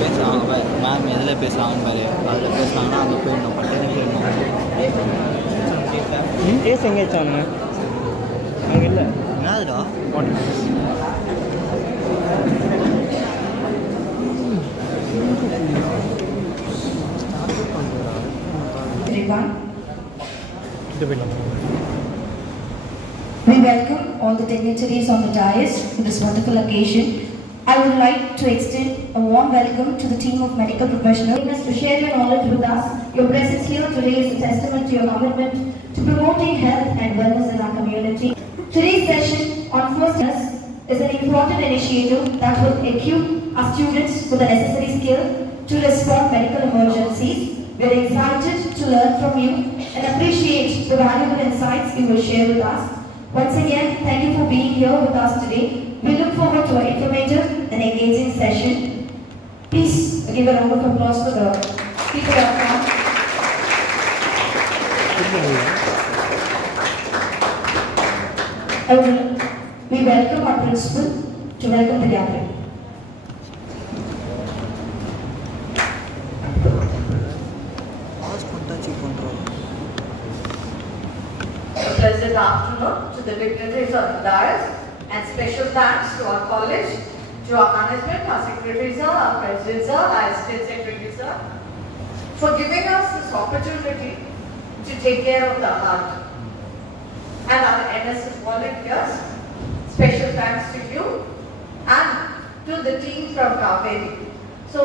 பேசுகிறாங்க மேம் எதில் பேசுகிறாங்கன்னு பாரு. அதில் பேசுனாங்கன்னா அங்கே போயிடணும், பட்டனு போயிடணும். ஏஸ் எங்கே வச்சானுங்க அங்கே இல்லை என்னதுடா We welcome all the dignitaries on the dais for this wonderful occasion. I would like to extend a warm welcome to the team of medical professionals to share your knowledge with us. Your presence here today is a testament to your commitment to promoting health and wellness in our community. Today's session on first nurse is an important initiative that will equip our students with the necessary skill to respond medical emergencies. We are excited to learn from you and appreciate the valuable insights you will share with us. Once again, thank you for being here with us today. We look forward to an informative and engaging session. Please give a round of applause for the speaker of now. We welcome our principal to welcome the gathering. Pleasant afternoon to the dignitaries of the dais, and special thanks to our college, to our management, our secretary sir, our president sir, our assistant secretary sir, for giving us this opportunity to take care of the heart. And our NSS volunteers, special thanks to you and to the team from Kaveri. So,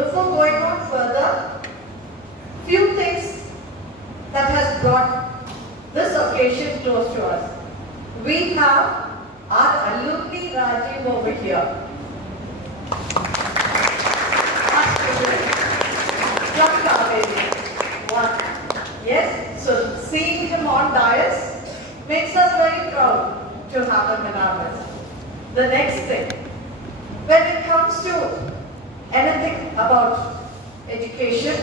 before going on further, few things that has brought this occasion close to us. We have our alumni Rajiv over here. From Kaveri. One. Yes, so seeing him on dais makes us very proud to have him in our midst. The next thing, when it comes to anything about education,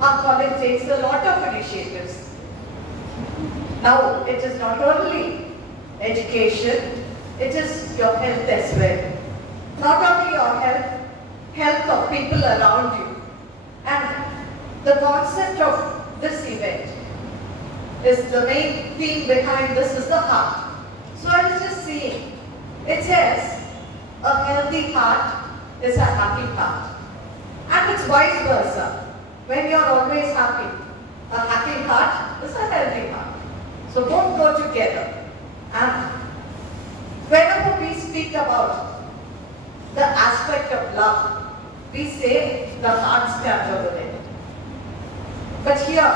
our college takes a lot of initiatives. Now, it is not only education, it is your health as well. Not only your health of people around you. And the concept of this event is the main theme behind this is the heart. So I was just seeing, it says, a healthy heart is a happy heart. And it's vice versa. When you're always happy, a happy heart is a healthy heart. So both go together. And whenever we speak about the aspect of love, we say the heart stands over it. But here,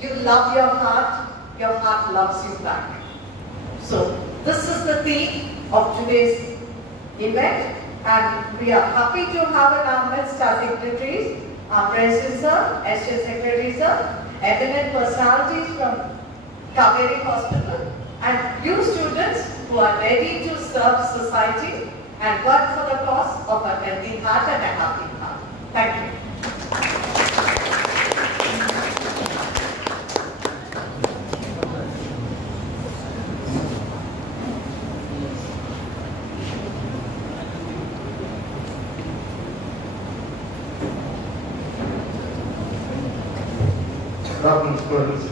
you love your heart loves you back. So this is the theme of today's event, and we are happy to have in our midst our dignitaries, our President Sir, Assistant Secretary Sir, eminent personalities from Kaveri Hospital, and you students who are ready to serve society and work for the cause of a healthy heart and a happy heart. Thank you. Students.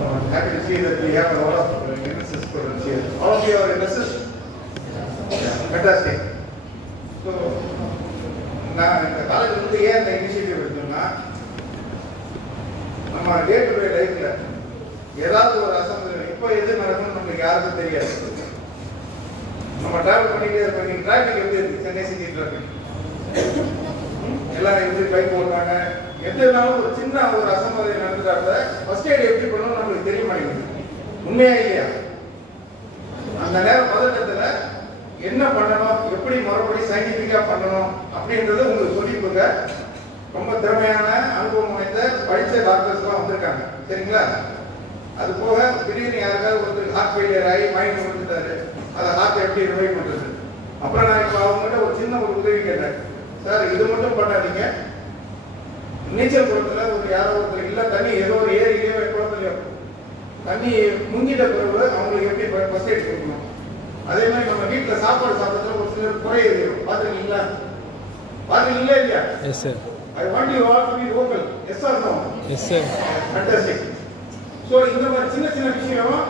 I'm happy to see that we have a lot of NSS students here. All of you are NSS? Yeah, fantastic. So, நான் இந்த college வந்து ஏன் இந்த initiative எடுத்தோம்னா, நம்ம day to day லைஃப்ல ஏதாவது ஒரு அசம்பிளி இப்போ எது நடக்கும்னு நமக்கு யாருக்கும் தெரியாது. நம்ம டிராவல் பண்ணிட்டே இருப்போம். நீங்க டிராஃபிக் எப்படி இருக்கு? சென்னை சிட்டி டிராஃபிக் எல்லாரும் எப்படி பைக் போடுறாங்க, எதுனாலும் ஒரு சின்ன ஒரு அசம்பதை நடந்துட்டாங்க. ஃபர்ஸ்ட் எய்ட் எப்படி பண்ணணும் நம்மளுக்கு தெரிய மாட்டேங்குது. உண்மையா இல்லையா? அந்த நேரம் பதட்டத்துல என்ன பண்ணணும், எப்படி மறுபடியும் சயின்டிபிக்கா பண்ணணும் அப்படின்றத உங்களுக்கு சொல்லி கொடுங்க. ரொம்ப திறமையான அனுபவம் வாய்ந்த படித்த டாக்டர்ஸ் எல்லாம் வந்திருக்காங்க. சரிங்களா? அது போக திடீர்னு யாருக்காவது ஒருத்தர் ஹார்ட் ஃபெயிலியர் ஆகி மைண்ட் கொடுத்துட்டாரு, அதை ஹார்ட் எப்படி ரிவைவ் பண்றது. அப்புறம் நான் இப்போ அவங்ககிட்ட ஒரு சின்ன ஒரு உதவி கேட்டேன். சார், இது மட்டும் பண்ணாதீங்க, நீச்சல் குளத்துல ஒரு யாரோ ஒருத்தர் இல்ல தண்ணி ஏதோ ஒரு ஏரியிலேயோ தண்ணி முங்கிட்ட பிறகு அவங்களுக்கு எப்படி ஃபர்ஸ்ட் எய்ட் கொடுக்கணும். அதே மாதிரி நம்ம வீட்டில் சாப்பாடு சாப்பிட்றதுல ஒரு சிலர் குறை இருக்கும். பார்த்துருக்கீங்களா? பார்த்துருக்கீங்களா இல்லையா? Yes sir. I want you all to be vocal. Yes or no? Yes sir. Fantastic. So இந்த மாதிரி சின்ன சின்ன விஷயம்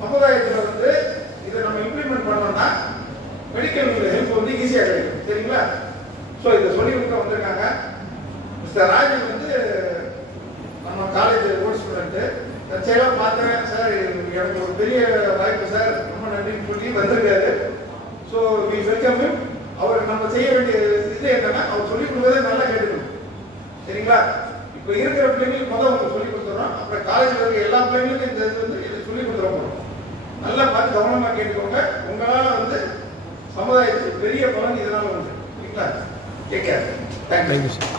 சமுதாயத்தில் வந்து இதை நம்ம இம்ப்ளிமெண்ட் பண்ணோம்னா மெடிக்கல் ஹெல்ப் வந்து ஈஸியாக கிடைக்கும். சரிங்களா? ஸோ இதை சொல்லி கொடுக்க வந்திருக்காங்க. மிஸ்டர் ராஜன் வந்து நம்ம காலேஜ் ஓல்ட் ஸ்டூடெண்ட்டு. தற்செயலாக பார்த்தேன் சார், எனக்கு ஒரு பெரிய வாய்ப்பு சார், ரொம்ப நன்றின்னு சொல்லி வந்திருக்காரு. So we welcome him. அவர் நம்ம செய்ய வேண்டிய இது என்னன்னா, அவர் சொல்லிக் கொடுக்கறதே நல்லா கேட்டுக்கணும். சரிங்களா? இப்போ இருக்கிற பிள்ளைங்களுக்கு முதல் உங்களுக்கு சொல்லிக் கொடுத்துறோம். அப்புறம் காலேஜில் இருக்க எல்லா பிள்ளைங்களுக்கும் இந்த இது வந்து இதை சொல்லிக் கொடுத்துறோம். நல்லா பார்த்து கவனமாக கேட்டுக்கோங்க. உங்களால் வந்து சமுதாயத்துக்கு பெரிய பலன் இதனால உண்டு. சரிங்களா? Take care. Thank you sir.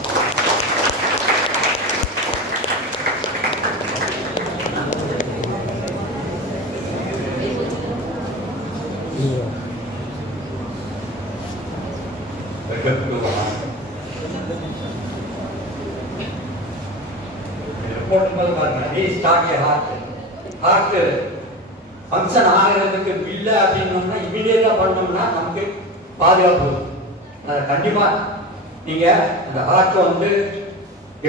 போடும்போது பாருங்க, ரீஸ்டார்ட் யுவர் ஹார்ட் ஃபங்க்ஷன் ஆகிறதுக்கு இல்லை அப்படின்னோம்னா இமீடியட்டாக பண்ணோம்னா நமக்கு பாதுகாப்பு. கண்டிப்பாக நீங்கள் அந்த ஹார்ட்டை வந்து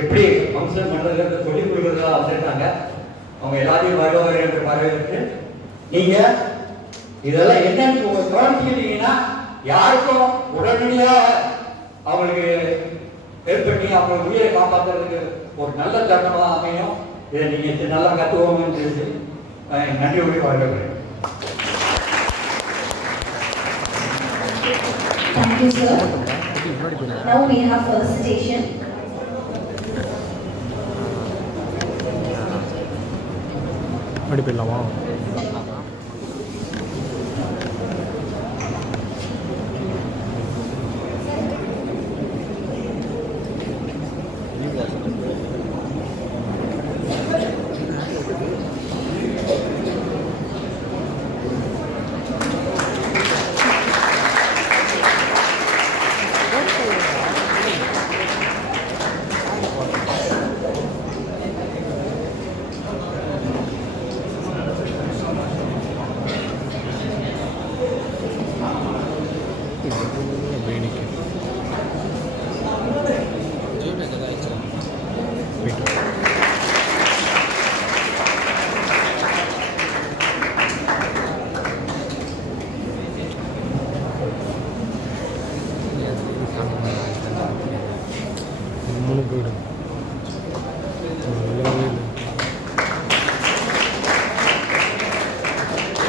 எப்படி ஃபங்க்ஷன் பண்ணுறதுக்கு சொல்லிக் கொடுக்குறதா வந்துட்டாங்க. அவங்க எல்லாத்தையும் வருவார் என்று வரவேற்று நீங்கள் இதெல்லாம் என்னன்னு கவனிச்சுக்கிட்டீங்கன்னா யாருக்கும் உடனடியாக அவங்களுக்கு ஹெல்ப் பண்ணி அவங்க உயிரை காப்பாற்றுறதுக்கு ஒரு நல்ல தருணமாக அமையும். இதை நீங்கள் நல்லா கற்றுவோங்கன்னு சொல்லி நன்றி கூறி வாழ்கிறேன். Thank you, sir. Now we have felicitation. படிப்பிடலாமா?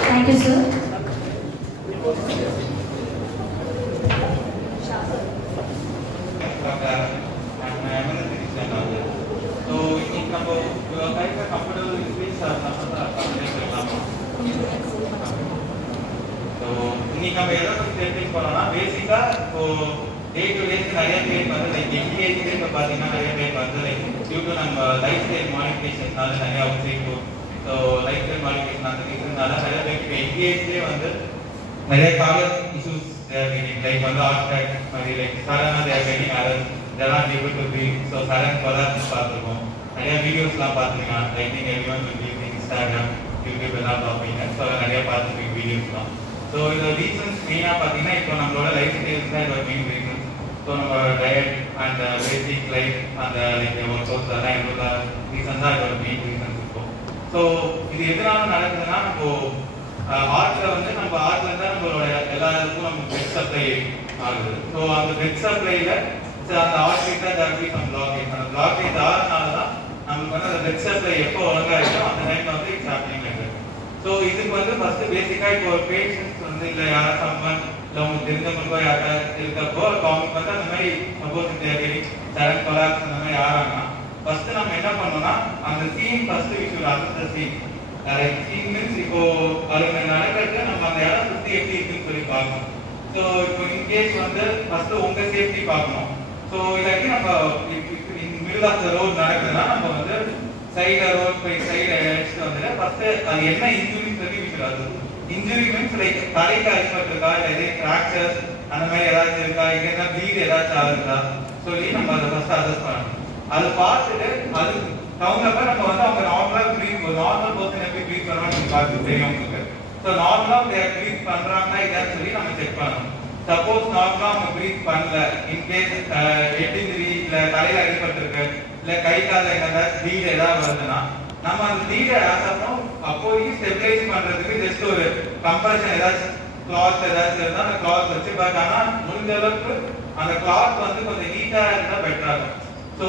Thank you, sir. இன்னைக்கு நம்ம எதை பற்றி தெரிஞ்சுக்க போறோம்னா பேசிக்கா இப்போ டே டு டேஸ் நிறைய பேர் வந்து லைக் எங்கேஜ்லேயே இப்போ பார்த்தீங்கன்னா நிறைய பேர் வந்து லைக் டியூ டு நம்ம லைஃப் ஸ்டைல் மாடிஃபிகேஷன்னால நிறைய out so lifestyle modification அந்த ரீசன்னால நிறைய பேருக்கு இப்போ எங்கேஜ்லேயே வந்து நிறைய காலர் இஷ்யூஸ் லைக் வந்து ஹார்ட் அட்டாக் மாதிரி லைக் சடனாக தேர் வெட்டிங் அரஸ் இதெல்லாம் able to be so sudden collapse பார்த்துருக்கோம். நிறைய வீடியோஸ்லாம் பார்த்துருக்கேன். லைக் நீங்கள் எவ்ரிவன் வில் இன்ஸ்டாகிராம் யூடியூப் எல்லாம் பார்ப்பீங்க. ஸோ நிறைய பார்த்துருக்கீங்க வீடியோஸ்லாம். ஸோ இந்த ரீசன்ஸ் மெயினாக பார்த்தீங்கன்னா இப்போ நம்மளோட லைஃப் ஸ்டைல்ஸ் தான் இதோட மெயின் ரீசன்ஸ். ஸோ நம்ம டயட் அண்ட் பேசிக் லைஃப் அந்த லைக் ஒர்க் அவுட்ஸ் அதெல்லாம் எங்களோட ரீசன் தான் இதோட மெயின் ரீசன்ஸ் இருக்கும். ஸோ இது எதனால நடக்குதுன்னா இப்போ ஆர்ட்ல வந்து நம்ம ஆர்ட்ல இருந்தால் நம்மளோட எல்லா இதுக்கும் நம்ம பெட் சப்ளை ஆகுது. ஸோ அந்த பெட் சப்ளைல அந்த ஆர்ட் தான் நம்ம பிளாக்கேஜ் அந்த பிளாக்கேஜ் ஆகிறதுனால தான் நமக்கு வந்து அந்த பெட் சப்ளை எப்போ ஒழுங்காக இருக்கோ அந்த டைம்ல வந்து it's happening like that. So இதுக்கு வந்து ஃபர்ஸ்ட் பேசிக்கா இப்போ ஒரு பேஷண்ட்ஸ் வந்து இல்லை யாரும் சம்மன் இல்லை உங்களுக்கு தெரிஞ்சவங்களுக்கோ யாரா இருக்கப்போ அவங்களுக்கு வந்து அந்த மாதிரி சப்போஸ் தேவை சடன் கொலாப்ஸ் அந்த மாதிரி ஆறாங்கன்னா ஃபர்ஸ்ட் நம்ம என்ன பண்ணோம்னா அந்த scene first we should assess the scene. Like scene means இப்போ அது நடக்கிறது நம்ம அந்த இடம் சுற்றி எப்படி இருக்குன்னு சொல்லி பார்க்கணும். ஸோ இப்போ இன்கேஸ் வந்து ஃபர்ஸ்ட் உங்க சேஃப்டி பார்க்கணும். ஸோ இல்லாட்டி நம்ம மிடில் ஆஃப் த ரோட் நடக்குதுன்னா நம்ம வந்து சைடில் ரோட் போய் சைடில் அடிச்சுட்டு வந்துட்டு ஃபர்ஸ்ட் அது என்ன இன்ஜுரின்னு சொல்லி விட்டுறாது. இன்ஜுரி மீன்ஸ் லைக் தலைக்கு அடிப்பட்டிருக்கா இல்லை எதே ஃப்ராக்சர்ஸ் அந்த மாதிரி ஏதாச்சும் இருக்கா இங்கே என்ன ப்ளீட் ஏதாச்சும் ஆகுதுக்கா சொல்லி நம்ம அதை ஃபர்ஸ்ட் அசஸ் பண்ணணும். அதை பார்த்துட்டு அது கவுண்டப்ப நம்ம வந்து அவங்க நார்மலாக ப்ரீத் நார்மல் பர்சன் எப்படி ப்ரீத் பண்ணுவாங்க நீங்கள் பார்த்து தெரியும் உங்களுக்கு. ஸோ நார்மலாக ப்ரீத் பண்ணுறாங்கன்னா இதான்னு சொல்லி நம்ம செக் பண்ணணும். சப்போஸ் நார்மலாக அவங்க ப்ரீத் பண்ணல, இன்கேஸ் ஹெட் இன்ஜுரி இல்லை தலையில் அடிபட்டிருக்கு இல்லை கை காலில் ஏதாவது லீட் ஏதாவது வருதுன்னா நம்ம அந்த லீடை ஆசப்போம் அப்போதைக்கு ஸ்டெபிலைஸ் பண்ணுறதுக்கு ஜஸ்ட் ஒரு கம்பல்ஷன் ஏதாச்சும் கிளாத் ஏதாச்சும் இருந்தால் அந்த கிளாத் வச்சு, பட் ஆனால் முடிஞ்ச அளவுக்கு அந்த கிளாத் வந்து கொஞ்சம் நீட்டாக இருந்தால் பெட்டராக இருக்கும். ஸோ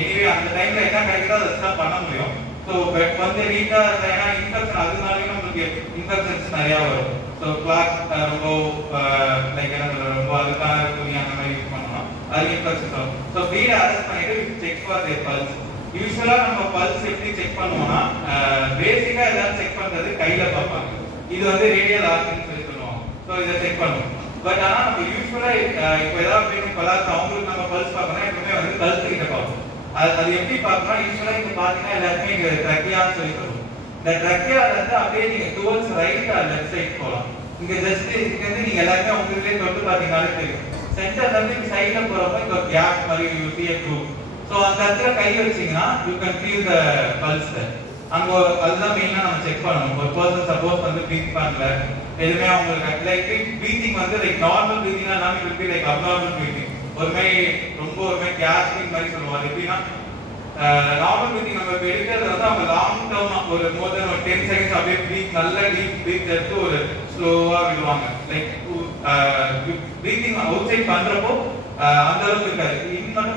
எனிவே அந்த டைம்ல என்ன கிடைக்குதோ அதை தான் பண்ண முடியும். ஸோ கொஞ்சம் நீட்டாக இருந்தால் ஏன்னா இன்ஃபெக்ஷன் அதனாலேயும் நம்மளுக்கு இன்ஃபெக்ஷன்ஸ் நிறையா வரும். ஸோ கிளாத் ரொம்ப லைக் என்ன சொல்றது ரொம்ப அதுக்கான துணி அந்த மாதிரி யூஸ் பண்ணணும், அது இன்ஃபெக்ஷன்ஸ் வரும். ஸோ ப்ளீட் அரெஸ்ட் பண்ணிட்டு செக் ஃபார் தேர் பல்ஸ். யூஸ்வலாக நம்ம பல்ஸ் எப்படி செக் பண்ணுவோம்னா பேசிக்காக ஏதாவது செக் பண்ணுறது கையில் பார்ப்பாங்க. இது வந்து ரேடியல் ஆர்ட்னு சொல்லி சொல்லுவோம். ஸோ இதை செக் பண்ணுவோம். பட் ஆனால் நம்ம யூஸ்வலாக இப்போ ஏதாவது பேருக்கு பலாச்சு அவங்களுக்கு நம்ம பல்ஸ் பார்க்கணும் எப்பவுமே வந்து கழுத்துக்கிட்ட பார்ப்போம். அது எப்படி பார்க்கணும் யூஸ்வலாக இங்கே பார்த்தீங்கன்னா எல்லாருமே இங்கே ட்ரக்கியான்னு சொல்லி சொல்லுவோம். இந்த ட்ரக்கியால இருந்து அப்படியே நீங்கள் towards right or left side போகலாம். இங்கே ஜஸ்ட் இதுக்கு வந்து நீங்கள் எல்லாருமே உங்களுக்கே தொட்டு பார்த்தீங்கன்னாலே தெரியும். சென்டர்ல இருந்து சைடில் போகிறப்ப இங்கே ஒரு கேப் மாதிரி you C A group. So அந்த இடத்துல கை வச்சிங்கன்னா you can feel the pulse. அங்கே அதுதான் மெயினாக நம்ம செக் பண்ணணும். ஒரு பர்சன் சப்போஸ் வந்து ப்ரீத் பண்ணல எதுவுமே அவங்களுக்கு லைக் ப்ரீத்திங் வந்து லைக் நார்மல் ப்ரீத்திங்னா எல்லாமே இருக்கு, லைக் அப்நார்மல் ப்ரீத்திங் ஒரு மாதிரி ரொம்ப ஒரு மாதிரி கேஸ்பிங் மாதிரி சொல்லுவாங்க. எப்படின்னா நார்மல் ப்ரீத்திங் நம்ம இப்போ எடுக்கிறது வந்து அவங்க லாங் டேர்மாக ஒரு மோர் தென் ஒரு 10 செகண்ட்ஸ் அப்படியே ப்ரீத் நல்லா டீப் ப்ரீத் எடுத்து ஒரு ஸ்லோவாக விடுவாங்க. லைக் ப்ரீத்திங் அவுட் சைட் பண்ணுறப்போ அந்த அளவுக்கு இருக்காது. இன்னும்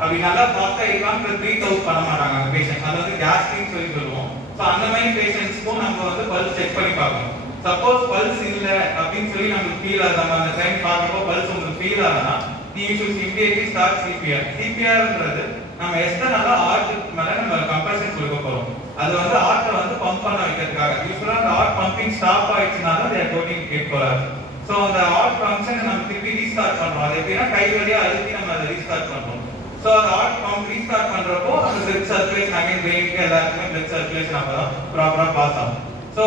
அப்படி நல்லா ப்ராப்பராக இருக்கான்னு ப்ரீத் அவுட் பண்ண மாட்டாங்க அந்த பேஷண்ட். அது வந்து கேஸ்பிங் சொல்லி சொல்லுவோம். ஸோ அந்த மாதிரி பேஷண்ட்ஸ்க்கும் நம்ம வந்து பல்ஸ் செக் பண்ணி பார்க்கணும். சப்போஸ் பல்ஸ் இல்லை அப்படின்னு சொல்லி நமக்கு ஃபீல் ஆகுது, நம்ம அந்த டைம் பார்க்குறப்போ பல்ஸ் உங்களுக்கு ஃபீல் ஆகுதுன்னா நீ ஷுட் இமிடியேட்லி ஸ்டார்ட் சிபிஆர். சிபிஆர்ன்றது நம்ம எக்ஸ்டர்னலா ஹார்ட் மேல நம்ம கம்பல்ஷன் கொடுக்க போறோம். அது வந்து ஹார்ட்டை வந்து பம்ப் பண்ண வைக்கிறதுக்காக. யூஸ்வலா அந்த ஹார்ட் பம்பிங் ஸ்டாப் ஆயிடுச்சுனா தான் they are going to get collapse. So அந்த ஹார்ட் ஃபங்க்ஷன் நம்ம திருப்பி ரீஸ்டார்ட் பண்றோம். அது எப்படின்னா கை வழியா அழுத்தி நம்ம அதை ரீஸ்டார்ட் பண்றோம். ஸோ அந்த ஹார்ட் பம்ப் ரீஸ்டார்ட் பண்றப்போ அந்த பிளட் சர்க்குலேஷன் அகைன் பிரெயினுக்கு எல்லாருக்குமே பிளட் சர்க்குலேஷன் அப்பதான் ப்ராப்பரா பாஸ் ஆகும். ஸோ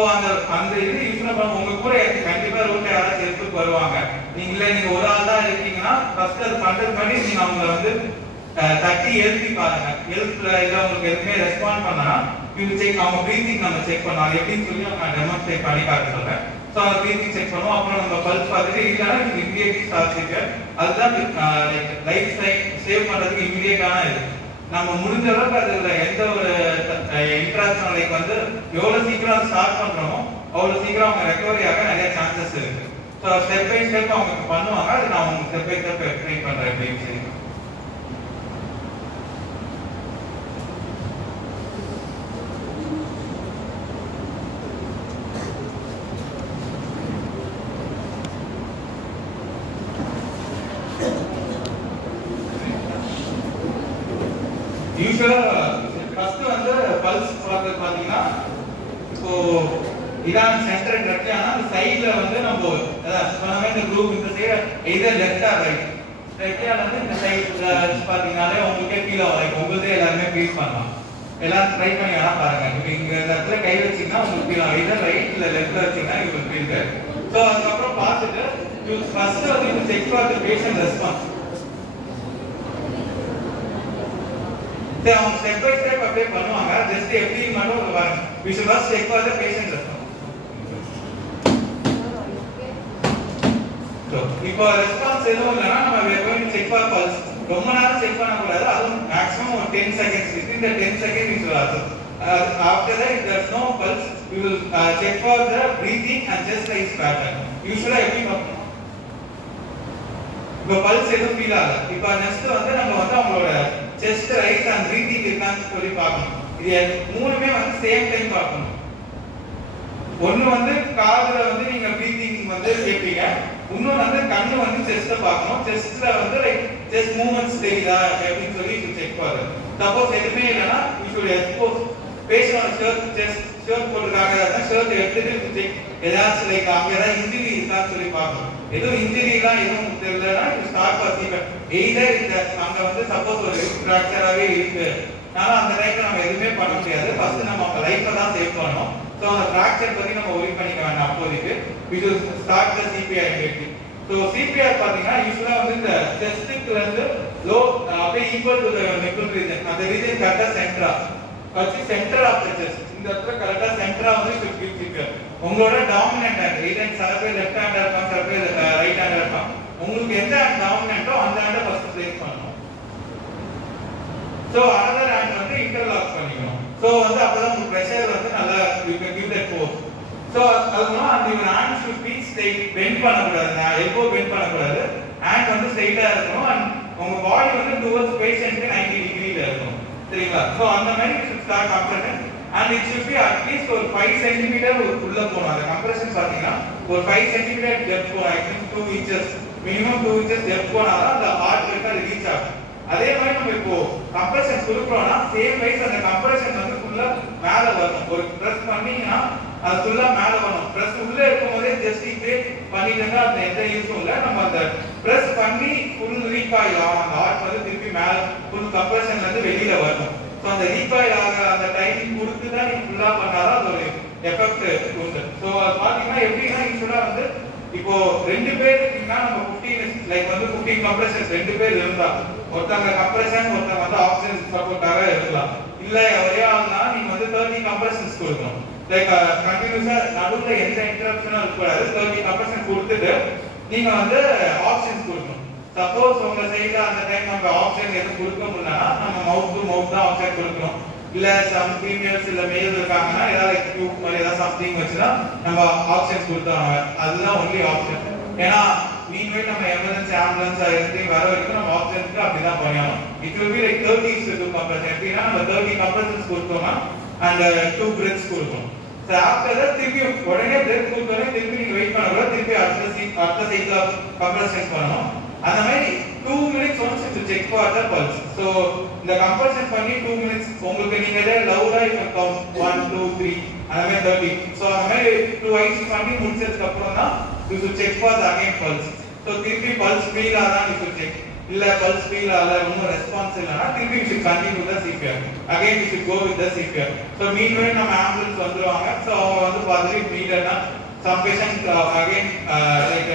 அந்த இது யூஸ்வலா உங்க கூட கண்டிப்பா ரூட்ல யாராச்சும் ஹெல்ப்புக்கு வருவாங்க. நீங்க ஒரு ஆள் தான் இருக்கீங்கன்னா ஃபர்ஸ்ட் அது பண்றது மாதிரி நீங்க அவங்களை வந்து தட்டி எழுப்பி பாருங்க. எழுப்புல இல்லை உங்களுக்கு எதுவுமே ரெஸ்பாண்ட் பண்ணா இது செக் அவங்க ப்ரீத்திங் நம்ம செக் பண்ணோம். அது எப்படின்னு சொல்லி நான் டெமான்ஸ்ட்ரேட் பண்ணி காட்ட சொல்றேன். ஸோ அந்த ப்ரீத்திங் செக் பண்ணுவோம். அப்புறம் நம்ம பல்ஸ் பார்த்துட்டு இல்லைன்னா இது இமிடியேட்லி ஸ்டார்ட் சிபிஆர். அதுதான் லைஃப் சேவ் பண்றதுக்கு இமிடியேட்டான இது. நம்ம முடிஞ்ச அளவுக்கு அதுல எந்த ஒரு இன்ட்ராக்ஷன் லைக் வந்து எவ்வளவு சீக்கிரம் ஸ்டார்ட் பண்றோமோ அவ்வளவு சீக்கிரம் அவங்க ரெக்கவரி ஆக நிறைய சான்சஸ் இருக்கு. ஸோ ஸ்டெப் பை ஸ்டெப் அவங்க பண்ணுவாங்க. அது நான் உங்களுக்கு ஸ்டெப் பை ஸ்டெப் எக்ஸ்பிளைன் பண்றேன் அப்படின்னு சொல்லி. யூஸ்வலா ஃபர்ஸ்ட் வந்து பல்ஸ் பார்க்கறது பாத்தீங்கன்னா இப்போ இதான் சென்டர் ட்ரக்கியானா அந்த சைடுல வந்து நம்ம சொன்னாங்க இந்த குரூப் இந்த side either left or right. ட்ரக்கியால வந்து இந்த சைடுல பாத்தீங்கன்னாலே உங்களுக்கே ஃபீல் ஆகும். லைக் உங்களுக்கே எல்லாருமே ஃபீல் பண்ணலாம். எல்லாரும் ட்ரை பண்ணி வேணா பாருங்க. இப்போ இங்க இந்த இடத்துல கை வச்சீங்கன்னா உங்களுக்கு ஃபீல் ஆகும். எய்தர் ரைட் இல்ல லெஃப்ட்ல வச்சீங்கன்னா உங்களுக்கு ஃபீல் ஆகும். ஸோ அதுக்கப்புறம் பார்த்துட்டு ஃபர்ஸ்ட் வந்து you check for the patient response. அவங்க ஸ்டெப் பை ஸ்டெப் அப்படியே பண்ணுவாங்க. ஜஸ்ட் எப்படி மட்டும் பாருங்க. we should first check for the patient response. So இப்போ ரெஸ்பான்ஸ் எதுவும் இல்லைன்னா நம்ம we are going to check for pulse. ரொம்ப நேரம் செக் பண்ணக்கூடாது. அதுவும் மேக்ஸிமம் ஒரு 10 seconds. within the 10 seconds we should also after that if there is no pulse we will check for the breathing and chest rise pattern. usually எப்படி பார்ப்போம் இப்போ pulse எதுவும் feel ஆகல. இப்போ நெக்ஸ்ட் வந்து நம்ம வந்து அவங்களோட செஸ்ட் ரைஸ் அண்ட் பிரீத்திங் இருக்கான்னு சொல்லி பார்க்கணும். இது மூணுமே வந்து சேம் டைம் பார்க்கணும். ஒன்னு வந்து காதுல வந்து நீங்க பிரீத்திங் வந்து கேட்பீங்க. இன்னொன்று வந்து கண்ணு வந்து செஸ்ட்டை பார்க்கணும். செஸ்ட்ல வந்து லைக் செஸ்ட் மூவ்மெண்ட்ஸ் தெரியுதா அப்படின்னு சொல்லி செக் பண்ணுறது. சப்போஸ் எதுவுமே இல்லைன்னா யூ ஷுட் எக்ஸ்போஸ் பேஷண்டோட ஷர்ட் போட்டுருக்காங்க. ஷர்ட் எடுத்துட்டு செக் ஏதாச்சும் லைக் அங்கே ஏதாவது இன்ஜுரி இருக்கான்னு சொல்லி பார்க்கணும். எதுவும் இன்ஜுரிலாம் எதுவும் தெரியலன்னா ஸ்டார்ட் பார்த்திங்க எய்தர் இந்த அங்கே வந்து சப்போஸ் ஒரு ஃப்ராக்சராகவே இருக்கு. ஆனால் அந்த டைம்ல நம்ம எதுவுமே பண்ண முடியாது. ஃபர்ஸ்ட் நம்ம அவங்க லைஃப்பை தான் சேவ் பண்ணணும். ஸோ அந்த ஃப்ராக்சர் பற்றி நம்ம ஒரி பண்ணிக்க வேண்டாம். அப்போதைக்கு இது start the CPR immediately. So CPR பார்த்தீங்கன்னா யூஸ்வலாக வந்து இந்த செஸ்ட்டுக்கு வந்து லோ அப்படியே equal to the nipple region. அந்த ரீஜன் கரெக்டா சென்டரா வச்சு சென்டர் ஆஃப் தி செஸ்ட் இந்த இடத்துல கரெக்டா சென்டரா வந்து should be figure. உங்களோட டாமினன்ட் ஹேண்ட் either சில பேர் லெஃப்ட் ஹேண்டா இருப்பாங்க, சில பேர் ரைட் ஹேண்டா இருப்பாங்க. உங்களுக்கு எந்த ஹேண்ட் டாமினன்ட்டோ அந்த ஹேண்ட ஃபர்ஸ்ட் பிளேஸ் பண்ணணும். சோ another hand வந்து இன்டர்லாக் பண்ணிக்கணும். சோ வந்து அப்பதான் உங்களுக்கு பிரஷர் வந்து நல்லா you can give that force. So அதுனா அந்த your hand should be straight, bend பண்ண கூடாது, elbow bend பண்ண கூடாது. hand வந்து ஸ்ட்ரைட்டா இருக்கணும் and உங்க பாடி வந்து towards patient 90 டிகிரில இருக்கணும். சரிங்களா? சோ அந்த மாதிரி you should start compression and it should be at least ஒரு 5 cm உள்ள போணும். அந்த கம்ப்ரஷன் பாத்தீங்கன்னா ஒரு 5 cm டெப்த் போணும். I think 2 inches minimum 2 inches depth போனாதான் அந்த ஹார்ட் ரேட் அது ரீச் ஆகும். அதே மாதிரி நம்ம இப்போ கம்ப்ரஷன் கொடுக்கறோம்னா சேம் வைஸ் அந்த கம்ப்ரஷன் வந்து ஃபுல்லா மேல வரணும். ஒரு பிரஸ் பண்ணீங்கன்னா அது ஃபுல்லா மேல வரணும். பிரஸ் உள்ள இருக்கும்போதே ஜஸ்ட் இப்படி பண்ணிட்டா அந்த எந்த யூஸும் இல்ல. நம்ம அந்த பிரஸ் பண்ணி ஃபுல் ரீகாயில் ஆகும். அந்த ஹார்ட் வந்து திருப்பி மேல ஃபுல் கம்ப்ரஷன்ல இருந்து வெளியில வரணும். சோ அந்த ரீகாயில் ஆக அந்த டைமிங் கொடுத்து தான் நீங்க ஃபுல்லா பண்ணாதான் அது ஒரு எஃபெக்ட் உண்டு. சோ அது பாத்தீங்கன்னா எப்படின்னா யூசுவலா வந்து இப்போ ரெண்டு பேர் இருக்கீங்கன்னா நம்ம 15 லைக் வந்து 15 கம்ப்ரஷன்ஸ் ரெண்டு பேர் இருந்தா ஒருத்தங்க கம்ப்ரஷன் ஒருத்தங்க வந்து ஆக்சிஜன் சப்போர்ட்டாக இருக்கலாம். இல்ல ஒரே ஆள்னா நீங்க வந்து 30 கம்ப்ரஷன்ஸ் கொடுக்கணும். லைக் கண்டினியூஸா நடுவுல எந்த இன்டரப்ஷனும் இருக்கக்கூடாது. 30 கம்ப்ரஷன் கொடுத்துட்டு நீங்க வந்து ஆக்சிஜன் கொடுக்கணும். சப்போஸ் உங்க சைடுல அந்த டைம் நம்ம ஆக்சிஜன் எதுவும் கொடுக்க முடியலன்னா நம்ம மவுத் டு மவுத் தான் ஆக்சிஜன் கொடுக்கணும். இல்ல சம் ஃபீமேல்ஸ் இல்ல மேல் இருக்காங்கன்னா ஏதாவது டியூப் மாதிரி ஏதாவது சம்திங் வச்சுனா நம்ம ஆக்சிஜன் கொடுத்தாங்க. அதுதான் ஒன்லி ஆப்ஷன். ஏன்னா மீன்வைல் நம்ம எமர்ஜென்சி ஆம்புலன்ஸ் everything வர வரைக்கும் நம்ம ஆக்சிஜனுக்கு அப்படிதான் பண்ணணும். It will be like 30 compression. எப்படின்னா நம்ம 30 கம்ப்ரஷன்ஸ் கொடுத்தோம்னா and 2 breaths கொடுக்கணும். So after that திருப்பி உடனே breath கொடுத்தோடனே திருப்பி நீங்க வெயிட் பண்ண கூட திருப்பி அடுத்த சைக்கிள் ஆஃப் கம்ப்ரஷன் பண்ணணும். அந்த மாதிரி 2 minutes once to check for the pulse. So இந்த கம்ப்ரஷன் பண்ணி 2 minutes உங்களுக்கு நீங்களே லவுடா if you count 1 2 3 அந்த மாதிரி 30. So அந்த மாதிரி 2 ஐஸ் பண்ணி முடிச்சதுக்கு அப்புறம் தான் you should check for the again pulse. So திருப்பி pulse feel ஆனா you should check. இல்ல pulse feel ஆல ஒன்னும் ரெஸ்பான்ஸ் இல்லனா திருப்பி you should continue the CPR. Again you should go with the CPR. So meanwhile நம்ம ஆம்புலன்ஸ் வந்துருவாங்க. So அவங்க வந்து பாத்துட்டு மீடர்னா some patients again like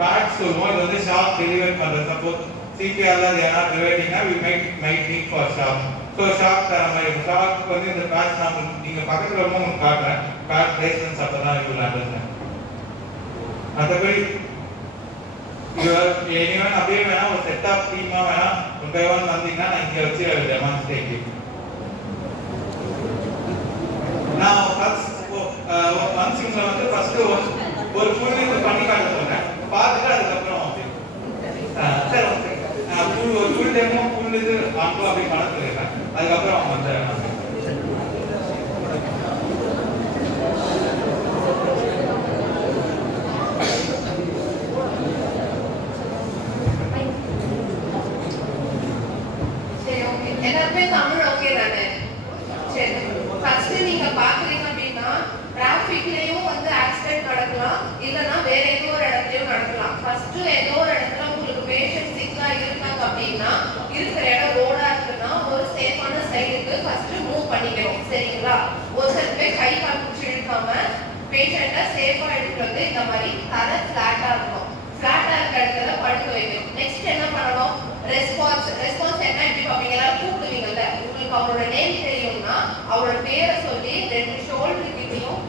pads சொல்லுவோம். இது வந்து shock deliver பண்றது. Suppose CPR ல they are not providing we might need for shock. So shock தர மாதிரி shock வந்து இந்த patch நான் நீங்க பக்கத்துல வரும்போது உங்களுக்கு காட்டுறேன். pad placements அப்பதான் you will understand. மற்றபடி anyone அப்படியே வேணா ஒரு செட் ஆஃப் டீமா வேணா ஒரு பை ஒன் வந்தீங்கன்னா நான் இங்க வச்சு டெமான்ஸ்ட்ரேட் நான் ஒன்ஸ் இங்க வந்து ஃபர்ஸ்ட் ஒரு ஃபுல் இது பண்ணி காட்ட சொல்றேன். பார்த்துட்டு அதுக்கப்புறம் சரி ஒரு ஃபுல் டெமோ ஃபுல் இது அனுப்ப அப்படி பண்ண சொல்லிடுறேன். அதுக்கப்புறம் வந்து எல்லாருமே தமிழ் ஓகே தானே? சரி, ஃபர்ஸ்ட் நீங்க பாக்குறீங்க அப்படின்னா டிராபிக்லயும் வந்து ஆக்சிடென்ட் நடக்கலாம், இல்லனா வேற ஏதோ ஒரு இடத்துலயும் நடக்கலாம். ஃபர்ஸ்ட் ஏதோ ஒரு இடத்துல உங்களுக்கு பேஷண்ட் சிக்கா இருக்காங்க அப்படின்னா இருக்கிற இடம் ரோடா இருக்குன்னா ஒரு சேஃபான சைடுக்கு ஃபர்ஸ்ட் மூவ் பண்ணிக்கணும். சரிங்களா? ஒரு சில பேர் கை கால் பிடிச்சி இழுக்காம பேஷண்ட்டை சேஃபா எடுக்கிறது இந்த மாதிரி தலை ஃபிளாட்டா இருக்கும். ஃபிளாட்டா இருக்க இடத்துல படுக்க வைக்கணும். நெக்ஸ்ட் என்ன பண்ணணும்? ரெஸ்பான்ஸ் என்ன எப்படி பாப்பீங்க? எல்லாரும் கூப்பிடுவீங்கல்ல, உங்களுக்கு அவரோட நேம் தெரியும்னா அவரோட பேரை சொல்லி 2 ஷோல்டர் கிட்டயும்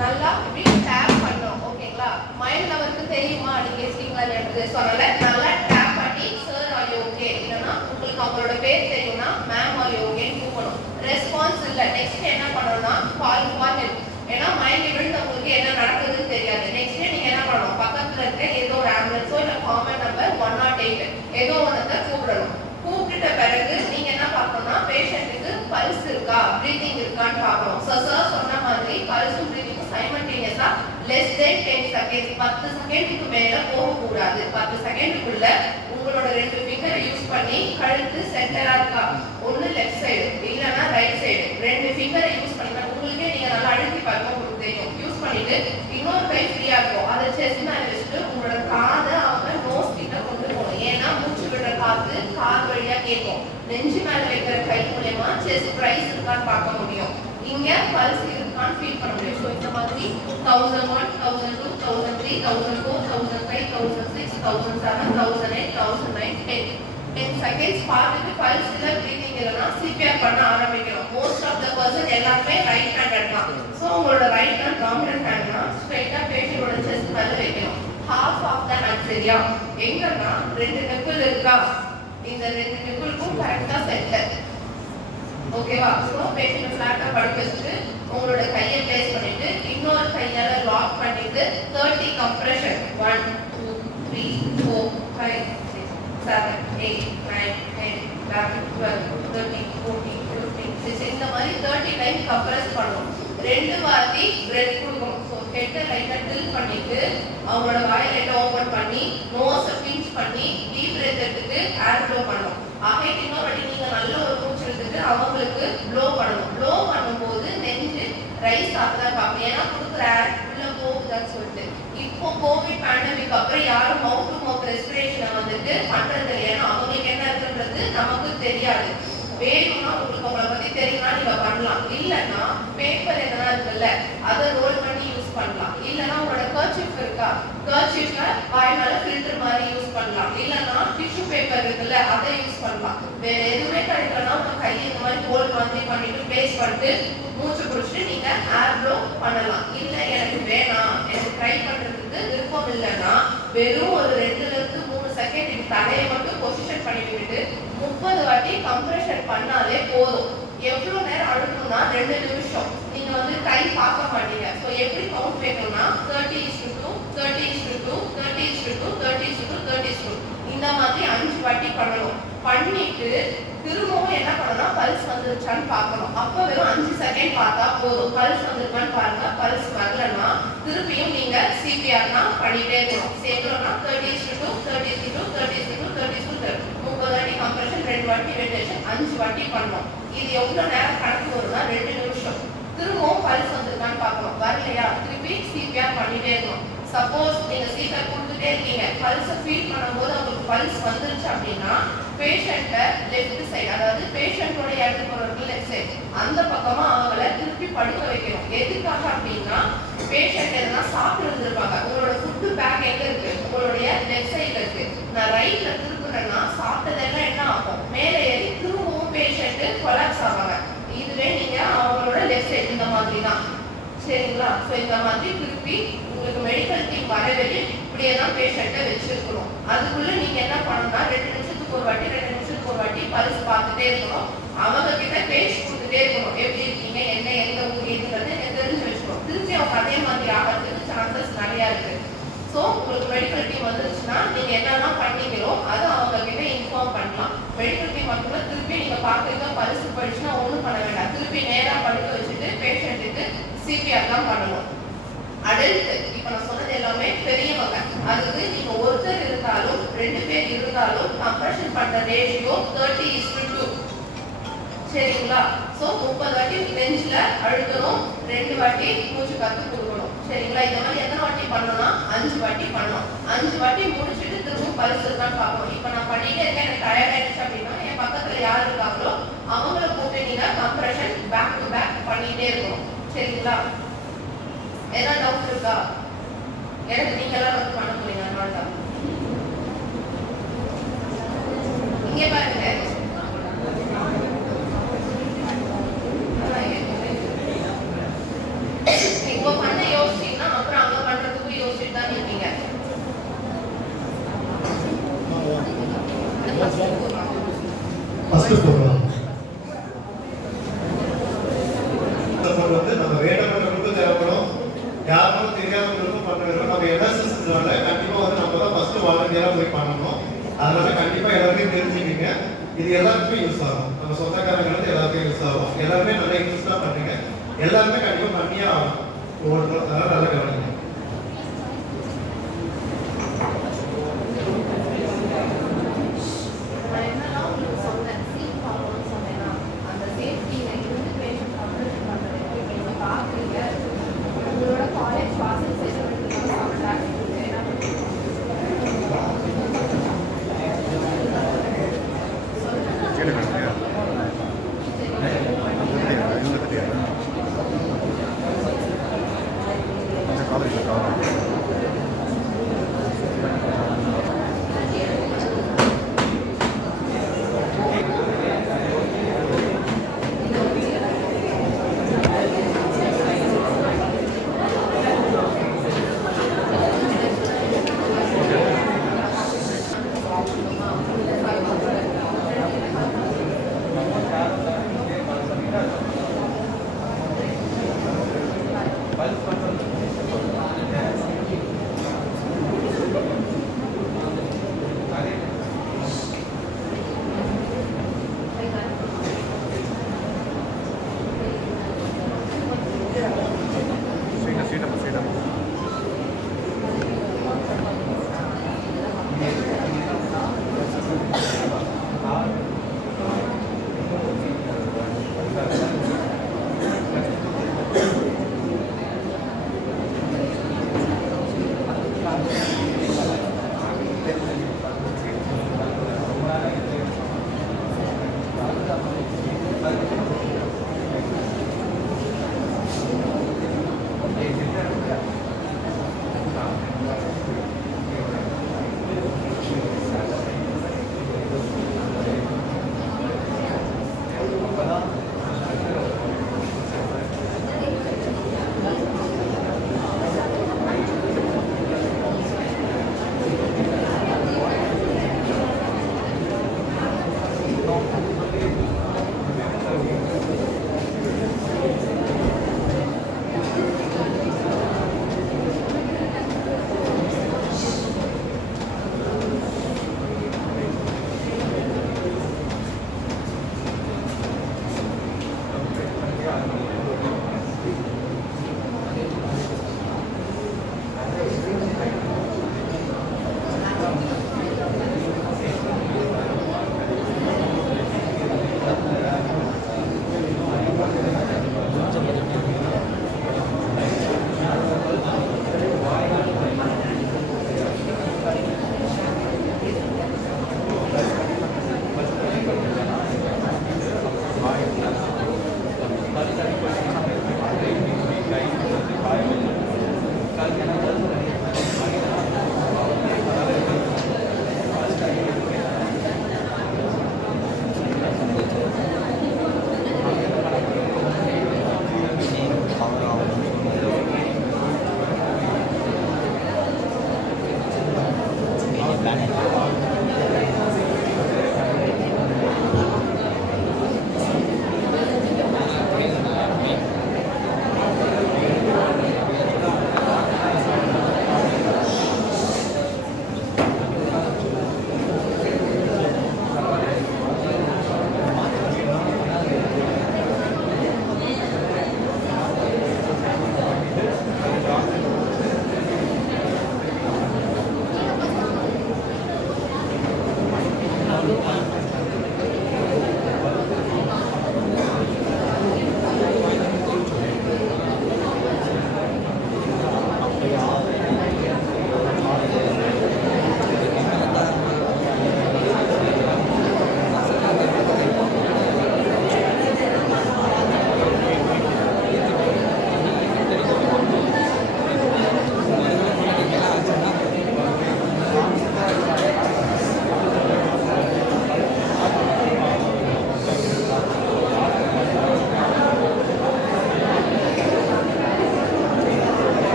நல்லா இப்படி டேப் பண்ணணும். ஓகேங்களா? மைண்ட் அவருக்கு தெரியுமா நீங்க இருக்கீங்களா இல்லைன்றது. ஸோ அதனால நல்லா டேப் பண்ணி சார் ஆர் யூ ஓகே, இல்லைன்னா உங்களுக்கு அவரோட பேர் தெரியும்னா மேம் ஆர் யூ ஓகேன்னு கூப்பிடணும். ரெஸ்பான்ஸ் இல்லை, நெக்ஸ்ட் என்ன பண்ணணும்னா கால் ஃபார் ஹெல்ப். ஏன்னா மைண்ட் விழுந்தவங்களுக்கு என்ன நடக்குதுன்னு தெரியாது. நெக்ஸ்ட் நீங்க என்ன பண்ணணும்? பக்கத்துல இருக்க ஏதோ ஒரு ஆம்புலன்ஸோ இல்ல காமன் நம்பர் 108 ஏதோ ஒன்னத்தை கூப்பிடணும். கூப்பிட்ட பிறகு நீங்க என்ன பார்க்கணும்னா பேஷண்ட்டுக்கு பல்ஸ் இருக்கா, பிரீத்திங் இருக்கான்னு பார்க்கணும். சார் சொன்ன மாதிரி பல்ஸும் பிரீத்திங்கும் சைமல்டேனியஸா லெஸ் தென் 10 செகண்ட்ஸ் 10 செகண்டுக்கு மேல போகக்கூடாது. 10 செகண்டுக்குள்ள உங்களோட 2 ஃபிங்கரை யூஸ் பண்ணி கழுத்து சென்டரா இருக்கா, ஒன்னு லெஃப்ட் சைடு இல்லைன்னா ரைட் சைடு 2 ஃபிங்கரை யூஸ் பண்ணினா உங்களுக்கே நீங்க நல்லா அழுத்தி பார்க்க உங்களுக்கு தெரியும். யூஸ் பண்ணிட்டு இன்னொரு கை ஃப்ரீயா இருக்கும், அதை செஸ்ட் மேல வச்சுட்டு உங்களோட காதை அவங்க நோஸ் கிட்ட கொண்டு போகணும். ஏன்னா மூச்சு விடுற காத்து காது வழியா கேட்கும். நெஞ்சு மேல வைக்கிற கை மூலமா செஸ்ட் ரைஸ் இருக்கான்னு பார்க்க முடியும், இங்க பல்ஸ் இருக்கான்னு ஃபீல் பண்ண முடியும். ஸோ இந்த மாதிரி 1001, 1002, 1003, 1004, 1005, 1006, 1007, 1008, 1009, 10 10 செகண்ட்ஸ் பார்த்துட்டு பல்ஸ் இல்ல பிரீதிங் இல்லனா சிபிஆர் பண்ண ஆரம்பிக்கணும். மோஸ்ட் ஆஃப் த பர்சன் எல்லாமே ரைட் ஹேண்டட் தான். சோ உங்களோட ரைட் ஹேண்ட் டாமினன்ட் ஹேண்ட்னா ஸ்ட்ரைட்டா பேஷண்டோட செஸ்ட் மேல வைக்கணும். ஹாஃப் ஆஃப் த ஹேண்ட் சரியா? எங்கன்னா ரெண்டு நிப்பிள் இருக்கா, இந்த ரெண்டு நிப்பிளுக்கும் கரெக்டா சென்டர். ஓகேவா? சோ பேஷண்ட் ஃபிளாட்டா படுக்க வச்சுட்டு உங்களோட கையை பிளேஸ் பண்ணிட்டு இன்னொரு கையால லாக் பண்ணிட்டு 30 கம்ப்ரஷன் 1 2 3 4 5 6 7 8 9 10 11 12 13 14 15 16 இந்த மாதிரி 30 டைம் கம்ப்ரஸ் பண்ணணும். ரெண்டு வாட்டி பிரெத் கொடுக்கணும். சோ ஹெட் லைட்டா டில் பண்ணிட்டு அவங்களோட வாயை லைட்டா ஓபன் பண்ணி நோஸ பிஞ்ச் பண்ணி டீப் பிரெத் எடுத்துட்டு ஏர் ப்ளோ பண்ணணும். அகைன் இன்னொரு வாட்டி நீங்க நல்ல ஒரு மூச்சு எடுத்துட்டு அவங்களுக்கு ப்ளோ பண்ணணும். ப்ளோ பண்ணும்போது நெஞ்சு ரைஸ் ஆகுதான் பார்க்கணும். ஏன்னா கொடுக்குற ஏர் உள்ள போகுதான்னு சொல்லிட்டு. இப்போ கோவிட் பேண்டமிக் அப்புறம் யாரும் மவுத் டு மவுத் ரெஸ்பிரேஷனை வந்துட்டு பண்றது இல்லை. ஏன்னா அவங்களுக்கு என்ன இருக்குன்றது நமக்கு தெரியாது. வேணும்னா உங்களுக்கு உங்களை பத்தி தெரியும்னா நீங்க பண்ணலாம். இல்லன்னா பேப்பர் எதனா இருக்குல்ல அதை ரோல் பண்ணி யூஸ் பண்ணலாம். இல்லன்னா உங்களோட கர்ச்சீஃப் இருக்கா, கர்ச்சீஃப்ல வாய் மேல ஃபில்டர் மாதிரி யூஸ் பண்ணலாம். இல்லன்னா டிஷ்யூ பேப்பர் இருக்குல்ல அதை யூஸ் பண்ணலாம். வேற எதுவுமே கிடைக்கலன்னா உங்க கையை இந்த மாதிரி ஹோல்ட் மாதிரி பண்ணிட்டு பிளேஸ் பண்ணிட்டு மூச்சு பிடிச்சிட்டு நீங்க ஏர் ப்ளோ பண்ணலாம். இல்ல எனக்கு வேணாம், எனக்கு ட்ரை பண்றதுக்கு விருப்பம் இல்லைன்னா வெறும் ஒரு 2 ல இருந்து 3 செகண்ட் இது தலையை மட்டும் பொசிஷன் பண்ணிட்டு 30 வாட்டி கம்ப்ரெஷன் பண்ணாலே போதும். எவ்வளவு நேரம் அழுத்தணும்னா 2 நிமிஷம். நீங்க வந்து டைம் பார்க்க மாட்டீங்க. சோ எப்படி கவுண்ட் வைக்கணும்னா 30:2 30:2 30:2 30:2 30:2 இந்த மாதிரி 5 வாட்டி பண்ணணும். பண்ணிட்டு திரும்பவும் என்ன பண்ணணும், பல்ஸ் வந்துருச்சான்னு பார்க்கணும். அப்ப வெறும் 5 செகண்ட் பார்த்தா போதும். பல்ஸ் வந்துருக்கான்னு பாருங்க. பல்ஸ் வரலன்னா திருப்பியும் நீங்க சிபிஆர்னா பண்ணிட்டே இருக்கணும். சேர்க்கணும்னா 30:2 30:2 30:2 30:2 30 வாட்டி கம்ப்ரெஷன் 2 வாட்டி வென்டிலேஷன் 5 வாட்டி பண்ணணும். இது எவ்வளவு நேரம் கணக்கு வரும்னா 2 நிமிஷம். திரும்பவும் பல்ஸ் வந்துருக்கான்னு பார்க்கணும். வரலையா திருப்பி சிபிஆர் பண்ணிட்டே இருக்கணும். சப்போஸ் நீங்க சிபிஆர் கொடுத்துட்டே இருக்கீங்க, பல்ஸை ஃபீல் பண்ணும்போது அவங்களுக்கு பல்ஸ் வந்துருச்சு அப்படின்னா பேஷண்ட லெஃப்ட் சைடு, அதாவது பேஷண்டோட இடத்துக்கு போறதுக்கு லெஃப்ட் சைடு அந்த பக்கமா அவங்கள திருப்பி படுக்க வைக்கணும். எதுக்காக அப்படின்னா பேஷண்ட் எதனா சாப்பிட்டு இருந்திருப்பாங்க. உங்களோட ஃபுட்டு பேக் எங்க இருக்கு, உங்களுடைய லெஃப்ட் சைடுல இருக்கு. நான் ரைட்ல திருப்புறேன்னா சாப்பிட்டதெல்லாம் என்ன ஆகும், மேலே ஏறி திரும்பவும் பேஷண்ட் கொலாப்ஸ் ஆவாங்க. இதுவே நீங்க அவங்களோட லெஃப்ட் சைடு இந்த மாதிரி தான் சரிங்களா. ஸோ இந்த மாதிரி திருப்பி உங்களுக்கு மெடிக்கல் டீம் வர வெளியே இப்படியே தான் பேஷண்ட்டை வச்சிருக்கணும். அதுக்குள்ள நீங்க என்ன பண்ணணும்னா 2 நிமிஷத்துக்கு ஒரு வாட்டி 2 நிமிஷத்துக்கு ஒரு வாட்டி பல்ஸ் பார்த்துட்டே இருக்கணும். அவங்க கிட்ட பேச்சு கொடுத்துட்டே இருக்கணும். எப்படி இருக்கீங்க, என்ன எந்த ஊர் இருக்குன்றது எனக்கு தெரிஞ்சு வச்சுக்கணும். திருப்பி அவங்க அதே மாதிரி ஆகிறதுக்கு சான்சஸ் நிறையா இருக்கு. ஸோ உங்களுக்கு மெடிக்கல் டீம் வந்துருச்சுன்னா நீங்க என்னெல்லாம் பண்ணீங்களோ அதை அவங்க கிட்ட இன்ஃபார்ம் பண்ணலாம். மெடிக்கல் டீம் மட்டும் திருப்பி நீங்க பார்த்துக்க பல்ஸ் போயிடுச்சுன்னா ஒன்றும் பண்ண வேண்டாம். திருப்பி நேரா படுக்க வச்சுட்டு பேஷண்ட்டுக்கு சிபிஆர் தான் பண்ணணும். அடல்ட் இப்ப நான் சொன்னது எல்லாமே பெரியவங்க. அதுக்கு நீங்க ஒருத்தர் இருந்தாலும் 2 பேர் இருந்தாலும் கம்ப்ரெஷன் பண்ற ரேஷியோ 30:2 சரிங்களா. சோ 30 வாட்டி நெஞ்சில அழுத்தணும், 2 வாட்டி மூச்சு காத்து கொடுக்கணும் சரிங்களா. இந்த மாதிரி எத்தனை வாட்டி பண்ணணும்னா 5 வாட்டி பண்ணணும். 5 வாட்டி முடிச்சுட்டு திரும்ப பல்ஸ் இருக்கான்னு பார்க்கணும். இப்ப நான் பண்ணிட்டே இருக்கேன், எனக்கு டயர்ட் ஆயிடுச்சு அப்படின்னா என் பக்கத்துல யார் இருக்காங்களோ அவங்கள கூப்பிட்டு நீங்க கம்ப்ரெஷன் பேக் டு பேக் பண்ணிட்டே இருக்கணும் சரிங்களா. ஏதாவது டவுட் இருக்கா? எனக்கு நீங்க எல்லாம் வந்து பண்ண போறீங்க அதனால இங்க பாருங்க. இப்போ பண்ண யோசிச்சீங்கன்னா அப்புறம் அங்க பண்றதுக்கு யோசிச்சுட்டு தான் இருக்கீங்க. ஃபர்ஸ்ட் போகலாம். வந்து நம்ம வேடப்பட்டவங்களுக்கும் தேவைப்படும், யாருக்கும் தெரியாதவங்களுக்கும் பண்ண வேணும். நம்ம என்எஸ்எஸ்னால கண்டிப்பா வந்து நம்ம தான் ஃபர்ஸ்ட் வாலண்டியரா போய் பண்ணணும். அதனால கண்டிப்பா எல்லாருமே தெரிஞ்சுக்கிங்க. இது எல்லாருக்குமே யூஸ் ஆகும். நம்ம சொந்தக்காரங்களுக்கு எல்லாருமே யூஸ் ஆகும். எல்லாருமே நல்லா இன்ட்ரெஸ்டா பண்ணுங்க. எல்லாருமே கண்டிப்பா பண்ணியே ஆகும். ஒவ்வொருத்தரும் அதனால நல்லா கவனிங்க. College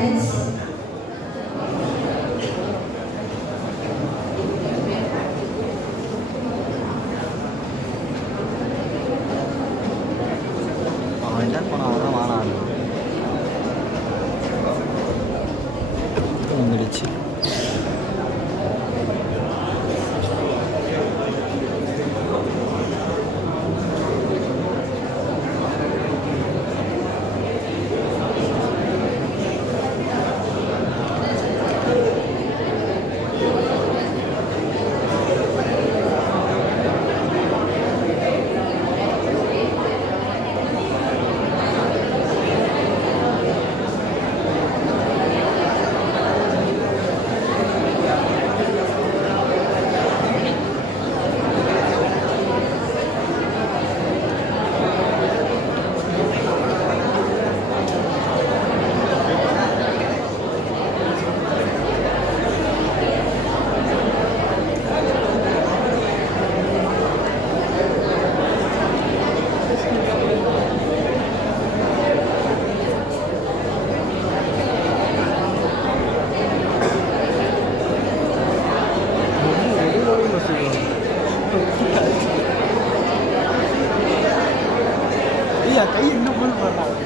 silence. ரிட்டர்ன் பண்ண அவன் தான் வாழாது வந்துடுச்சு. கை என்ன போல் பண்ணலாம்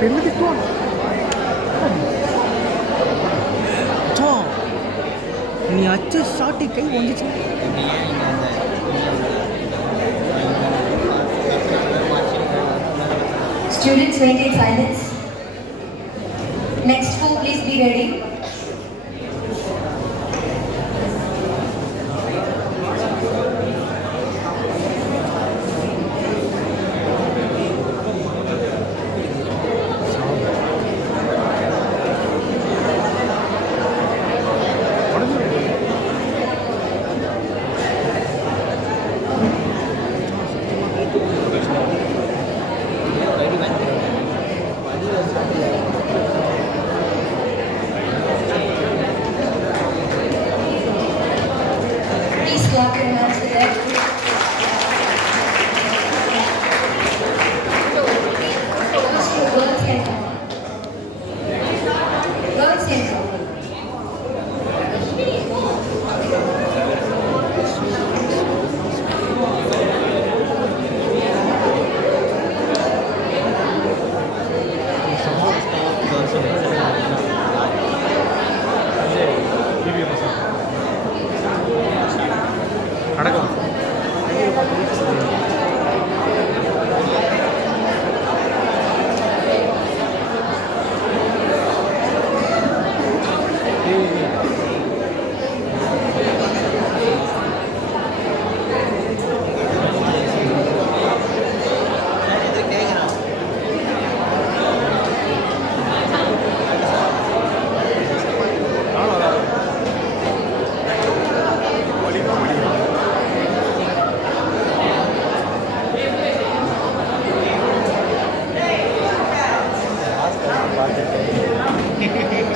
பெண்ணு திட்டுவான் நீ அச்ச ஷாட்டு கை வந்துச்சு. Students, maintain silence. Next four, please be ready. Please clap your hands to them. Girls can come. Girls can come.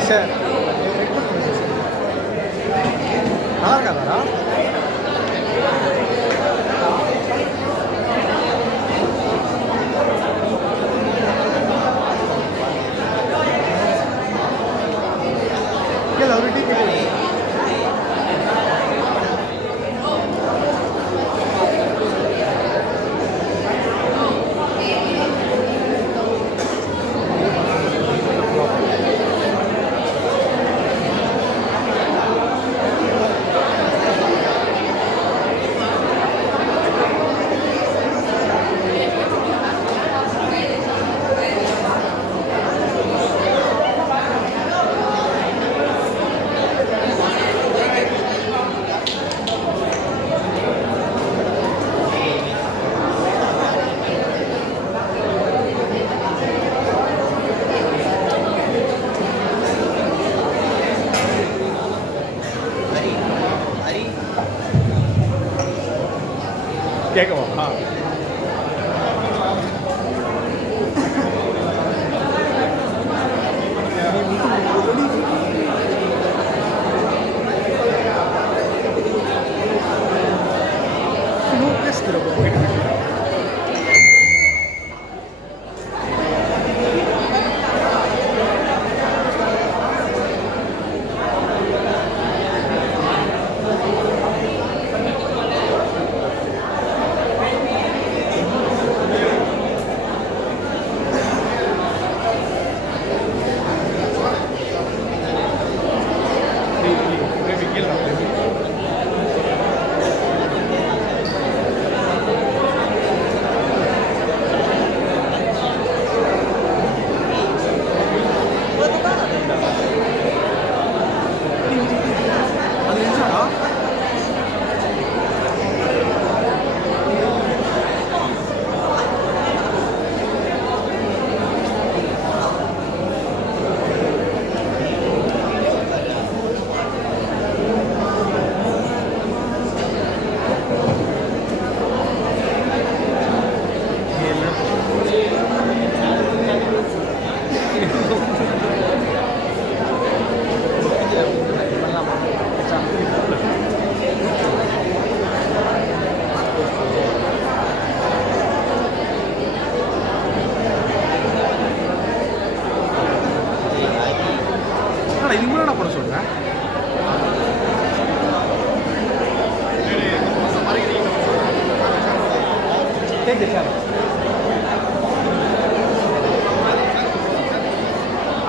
Sir நல்லா இருக்காதா? ஒரு டீ கேட்கவா? No, என்னடா இது முன்னாடி போட சொல்கிறேன்.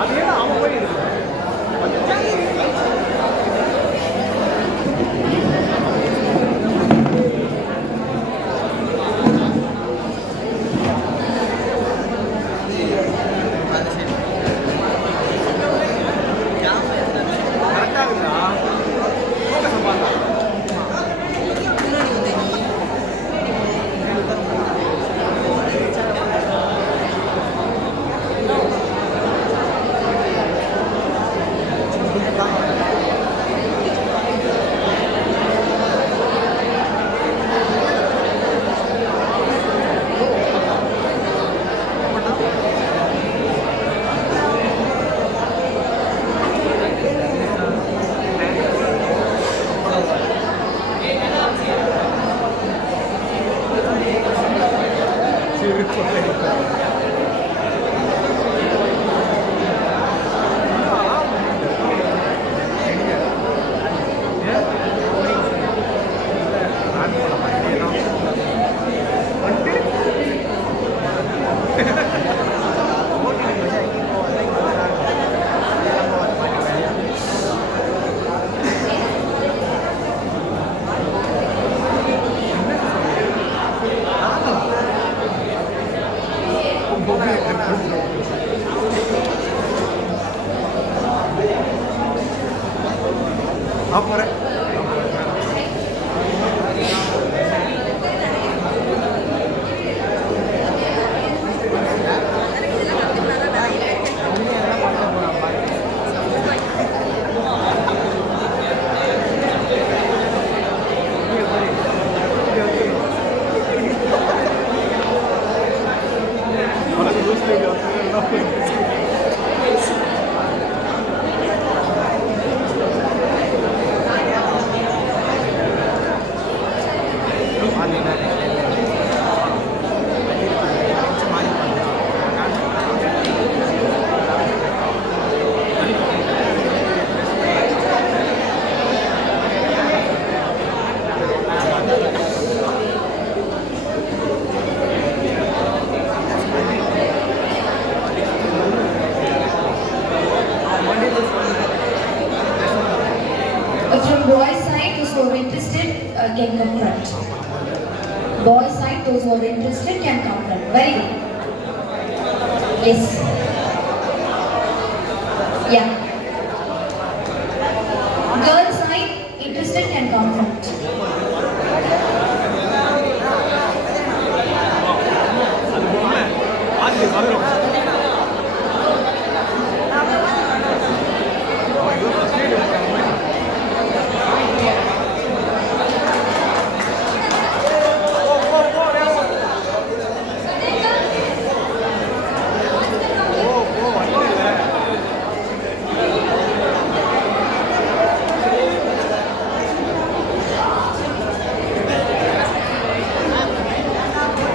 அது ஏன்னா அவன் போய் இருக்கு. From boys' side, those who are interested can come front. Boys' side, those who are interested can come front. Very good. Yes. Yeah. Girls' side, interested can come front.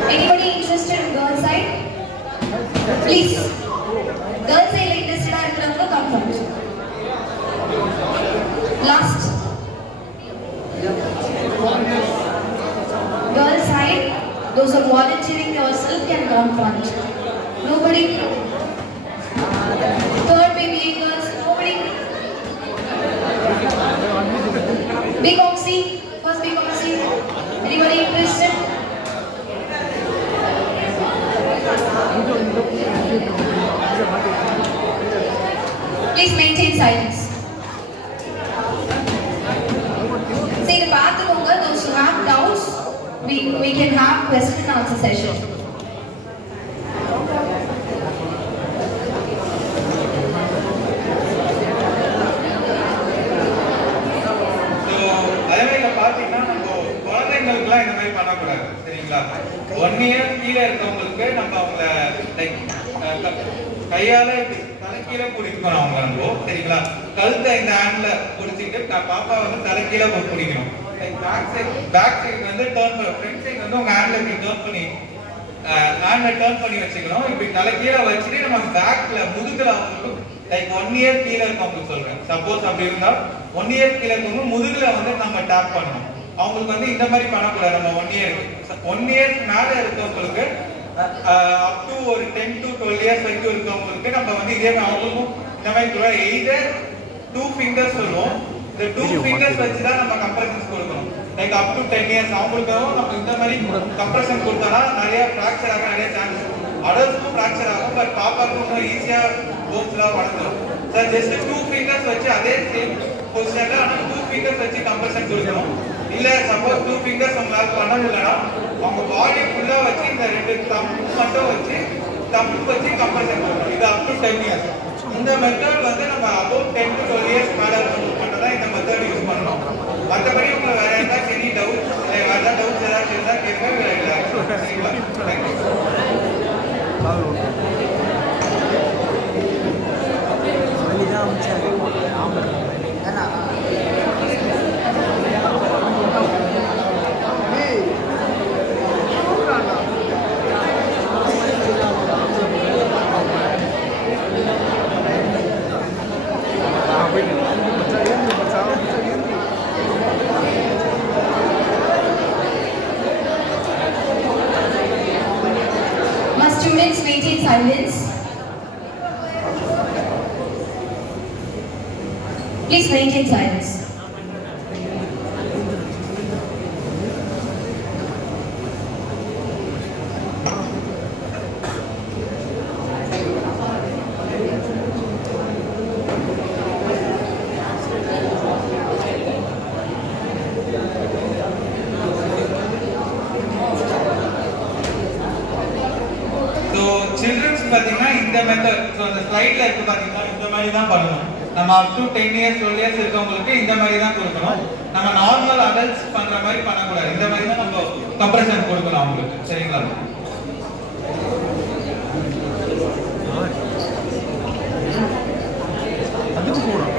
Anybody interested in girls' side? Please. Girls' side interested are come front. Last. Girls' side, those who are volunteering yourself can come front. Nobody. Third baby girls, nobody. Big Oxy, first Big Oxy. Anybody interested? Please maintain silence. See the path of those who have doubts, we can have question and answer session. கையால தலைக்கீழ பிடிக்கணும் அவங்க அன்போ சரிங்களா கழுத்தை இந்த ஹேண்ட்ல பிடிச்சிட்டு பாப்பா வந்து தலைக்கீழ பிடிக்கணும் பேக் சைடு வந்து டர்ன் பண்ணி ஃப்ரண்ட் சைடு வந்து உங்க ஹேண்ட்ல இப்படி டர்ன் பண்ணி வச்சுக்கணும் இப்படி தலைக்கீழ வச்சுட்டு நம்ம பேக்ல முதுகுல அவங்களுக்கு லைக் 1 இயர் கீழே இருக்கவங்களுக்கு சொல்றேன். சப்போஸ் அப்படி இருந்தா 1 இயர் கீழே இருக்கவங்க முதுகுல வந்து நம்ம டேப் பண்ணணும். அவங்களுக்கு வந்து இந்த மாதிரி பண்ணக்கூடாது. நம்ம 1 இயர் மேல இருக்கவங்களுக்கு அப் டு ஒரு 10 to 12 இயர்ஸ் வரைக்கும் இருக்கவங்களுக்கு நம்ம வந்து இதே அவங்களுக்கும் இந்த மாதிரி எய்தர் 2 ஃபிங்கர்ஸ் சொல்லுவோம். இந்த 2 ஃபிங்கர்ஸ் வச்சு தான் நம்ம கம்ப்ரஷன்ஸ் கொடுக்கணும். லைக் அப் டு 10 இயர்ஸ் அவங்களுக்கும் நம்ம இந்த மாதிரி கம்ப்ரஷன் கொடுத்தா நிறைய ஃப்ராக்சர் ஆக நிறைய சான்ஸ். அடல்ட்ஸ்க்கும் ஃப்ராக்சர் ஆகும். பட் பாப்பாக்கும் இன்னும் ஈஸியா போன்ஸ்லாம் வளர்ந்துடும். சார் ஜஸ்ட் 2 ஃபிங்கர்ஸ் வச்சு அதே சேம் பொசிஷன்ல ஆனால் 2 ஃபிங்கர்ஸ் வச்சு கம்ப்ரஷன் கொடுக்கணும். இல்ல சப்போஸ் 2 ஃபிங்கர்ஸ் உங்களால பண்ண முடியலன்னா அவங்க பாடி ஃபுல்லா வச்சு இந்த 2 தம்பு மட்டும் வச்சு கம்ப்ரஷன் கொடுக்கணும். இது அப் டு 10 இயர்ஸ். இந்த மெத்தட் வந்து நம்ம அபவுட் 10 to 12 இயர்ஸ் மேல இருக்கவங்களுக்கு மட்டும் தான் இந்த மெத்தட் யூஸ் பண்ணணும். மற்றபடி உங்களுக்கு வேற ஏதாவது எனி டவுட் வேற ஏதாவது டவுட்ஸ் ஏதாவது இருந்தா கேட்க. சரிங்களா? Thank you. Students maintain silence. Please maintain silence. பாத்தீங்கன்னா இந்த மெத்தட் அந்த ஸ்லைட்ல இருக்கு பாத்தீங்கன்னா இந்த மாதிரி தான் பண்ணணும். நம்ம அப் டு 10 இயர்ஸ் 12 இயர்ஸ் இருக்கவங்களுக்கு இந்த மாதிரி தான் கொடுக்கணும். நம்ம நார்மல் அடல்ட்ஸ் பண்ற மாதிரி பண்ணக்கூடாது. இந்த மாதிரி தான் நம்ம கம்ப்ரஷன் கொடுக்கணும் அவங்களுக்கு. சரிங்களா? அதுக்கு போறோம்.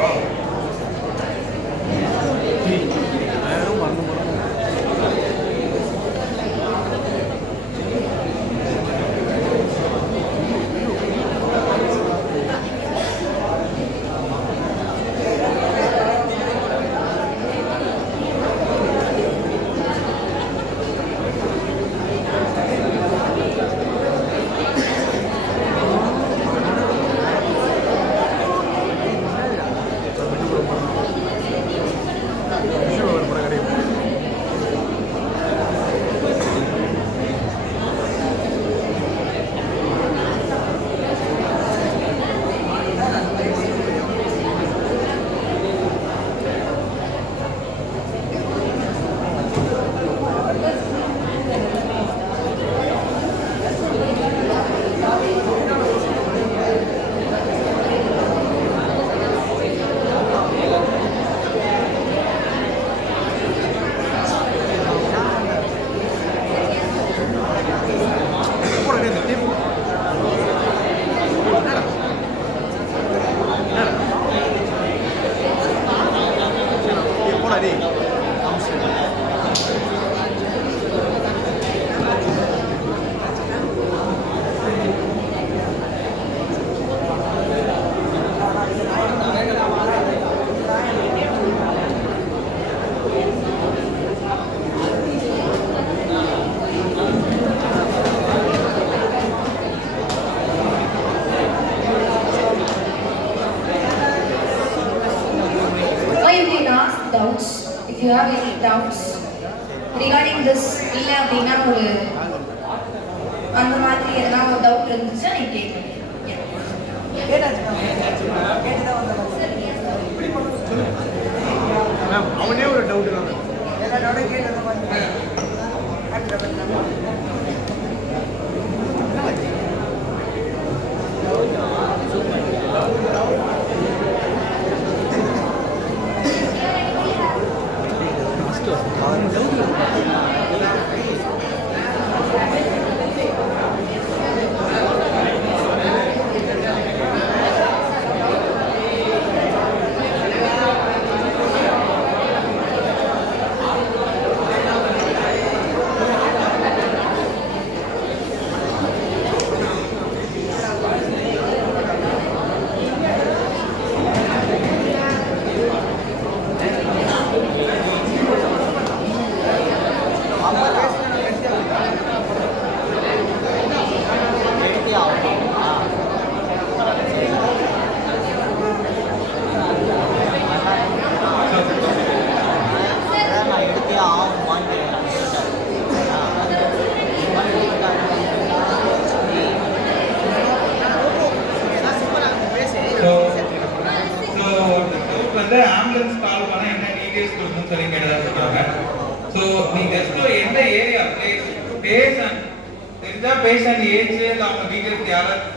If you have any doubts regarding this, இல்ல அப்படின்னா ஒரு அந்த மாதிரி எதனா ஒரு டவுட் இருந்துச்சுன்னா நீங்க கேட்கலாம். அவனே ஒரு டவுட் இல்லை. ஆம்புலன்ஸ் கால் பண்ணா என்ன டீடைல்ஸ் கொடுக்கணும்னு சொல்லி கேட்டதா சொல்றாங்க. ஸோ நீங்க ஜஸ்ட் எந்த ஏரியா பேஷண்ட் தெரிஞ்சா பேஷண்ட் ஏஜ் அவங்க டீடைல்ஸ் யாராவது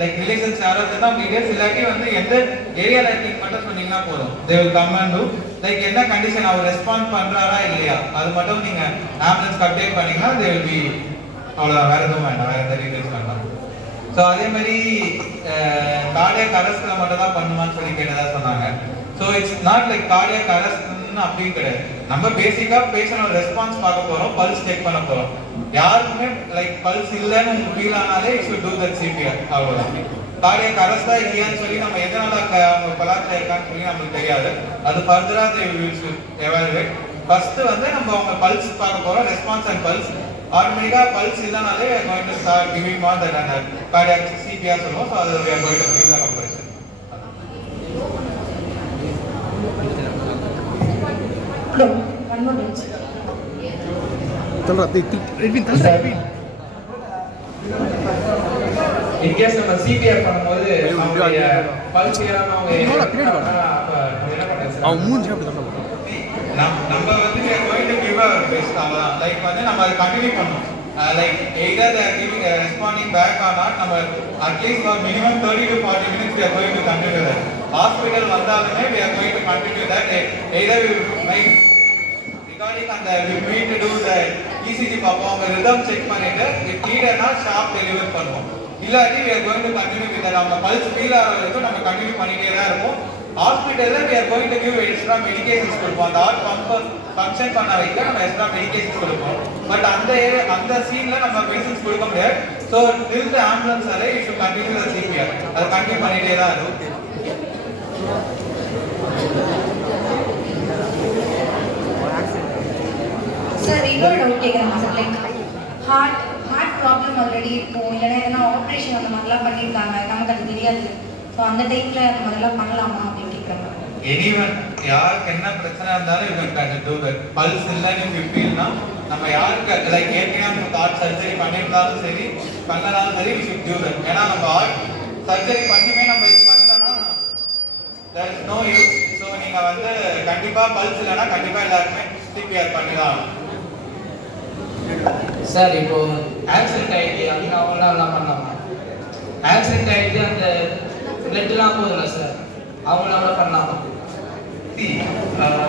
லைக் ரிலேஷன்ஸ் யாராவது இருந்தா டீடைல்ஸ் இல்லாட்டி வந்து எந்த ஏரியால இருக்கீங்க மட்டும் சொன்னீங்கன்னா போதும். They will come and to like என்ன கண்டிஷன் அவர் ரெஸ்பாண்ட் பண்றாரா இல்லையா அது மட்டும் நீங்க ஆம்புலன்ஸ் அப்டேட் பண்ணீங்கன்னா தே வில் பி அவ்வளோ வேற எதுவும் வேண்டாம், வேற எந்த டீடைல்ஸ் வேண்டாம். ஸோ அதே மாதிரி கார்டியாக் அரெஸ்ட்ல மட்டும் தான் பண்ணுவான்னு சொல்லி கேட்டதா சொன்னாங்க. So it's not like cardiac அரெஸ்ட்னு அப்படின்னு கிடையாது. நம்ம பேசிக்கா பேஷண்டோட ரெஸ்பான்ஸ் பார்க்க போறோம், பல்ஸ் செக் பண்ண போறோம். யாருக்குமே லைக் பல்ஸ் இல்லைன்னு உங்களுக்கு ஃபீல் ஆனாலே you should do that CPR. அவ்வளோதான். கார்டியாக் அரெஸ்டா இல்லையான்னு சொல்லி நம்ம எதனால அவங்க கொலாப்ஸ் ஆயிருக்கான்னு சொல்லி நமக்கு தெரியாது. அது ஃபர்தரா எவாலுவேட். ஃபர்ஸ்ட் வந்து நம்ம அவங்க பல்ஸ் பார்க்க போறோம், ரெஸ்பான்ஸ் அண்ட் பல்ஸ். ஆட்டோமேட்டிக்கா பல்ஸ் இல்லைனாலே going to start giving more than அந்த கார்டியாக் சிபிஆர் சொல்லுவோம். ஸோ அது we are going to give the comparison. No, one more minute. In case நம்ம CPR பண்ணும்போது அவங்க பல்ஸ் ஏறாம அவங்க என்ன பண்ணுவாங்க? அவன் மூஞ்சி அப்படி தான் நம்ம வந்து we are going to give a best அவ்வளவுதான். லைக் வந்து நம்ம அதை கண்டினியூ பண்ணணும். Like either they are giving responding back or not, நம்ம at least for minimum 30 to 40 minutes we are going to continue that. Hospital வந்தாலுமே we are going to continue that. Either we like regarding and we need to do the ECG பார்ப்போம், அவங்க rhythm check பண்ணிட்டு if needed na sharp deliver பண்ணுவோம். இல்லாட்டி we are going to continue with that. அவங்க pulse feel ஆகிற வரைக்கும் நம்ம continue பண்ணிட்டே தான் இருப்போம். ஹாஸ்பிட்டல்ல we are going to give extra medications கொடுப்போம். அந்த ஹார்ட் பம்ப் ஃபங்க்ஷன் பண்ண வைக்க நம்ம எக்ஸ்ட்ரா மெடிகேஷன்ஸ் கொடுப்போம். பட் அந்த சீன்ல நம்ம மெடிசன்ஸ் கொடுக்க முடியாது. So till the ambulance arrive you should continue the CPR. அது கண்டினியூ பண்ணிட்டே தான் இருக்கும். சார் இன்னொரு டவுட் கேட்குறேன் sir. Like heart problem already இருக்கும், இல்லைன்னா எதனா ஆப்ரேஷன் அந்த மாதிரிலாம் பண்ணியிருக்காங்க, நமக்கு அது தெரியாது. ஸோ அந்த டைமில் அந்த மாதிரிலாம் பண்ணலாமா அப்படின்னு கேட்குறாங்க. எனிவன் யாருக்கு என்ன பிரச்சனை இருந்தாலும் you can do that. Pulse இல்லைன்னு you feel-னா நம்ம யாருக்கு லைக் ஏற்கனவே ஹார்ட் சர்ஜரி பண்ணியிருந்தாலும் சரி பண்ணனாலும் சரி we should do that. ஏன்னா நம்ம ஹார்ட் சர்ஜரி பண்ணியுமே நம்ம இது பண்ணலன்னா there is no use. So நீங்க வந்து கண்டிப்பா பல்ஸ் இல்லைன்னா கண்டிப்பா எல்லாருக்குமே CPR பண்ணிதான். சார் இப்போ ஆக்சிடென்ட் ஆயிடுச்சு அப்படின்னு அவங்களாம் எல்லாம் பண்ணலாமா? ஆக்சிடென்ட் ஆயிடுச்சு அந்த பிளட்லாம் போகுதுல்ல சார், அவங்களாம் பண்ணலாமா?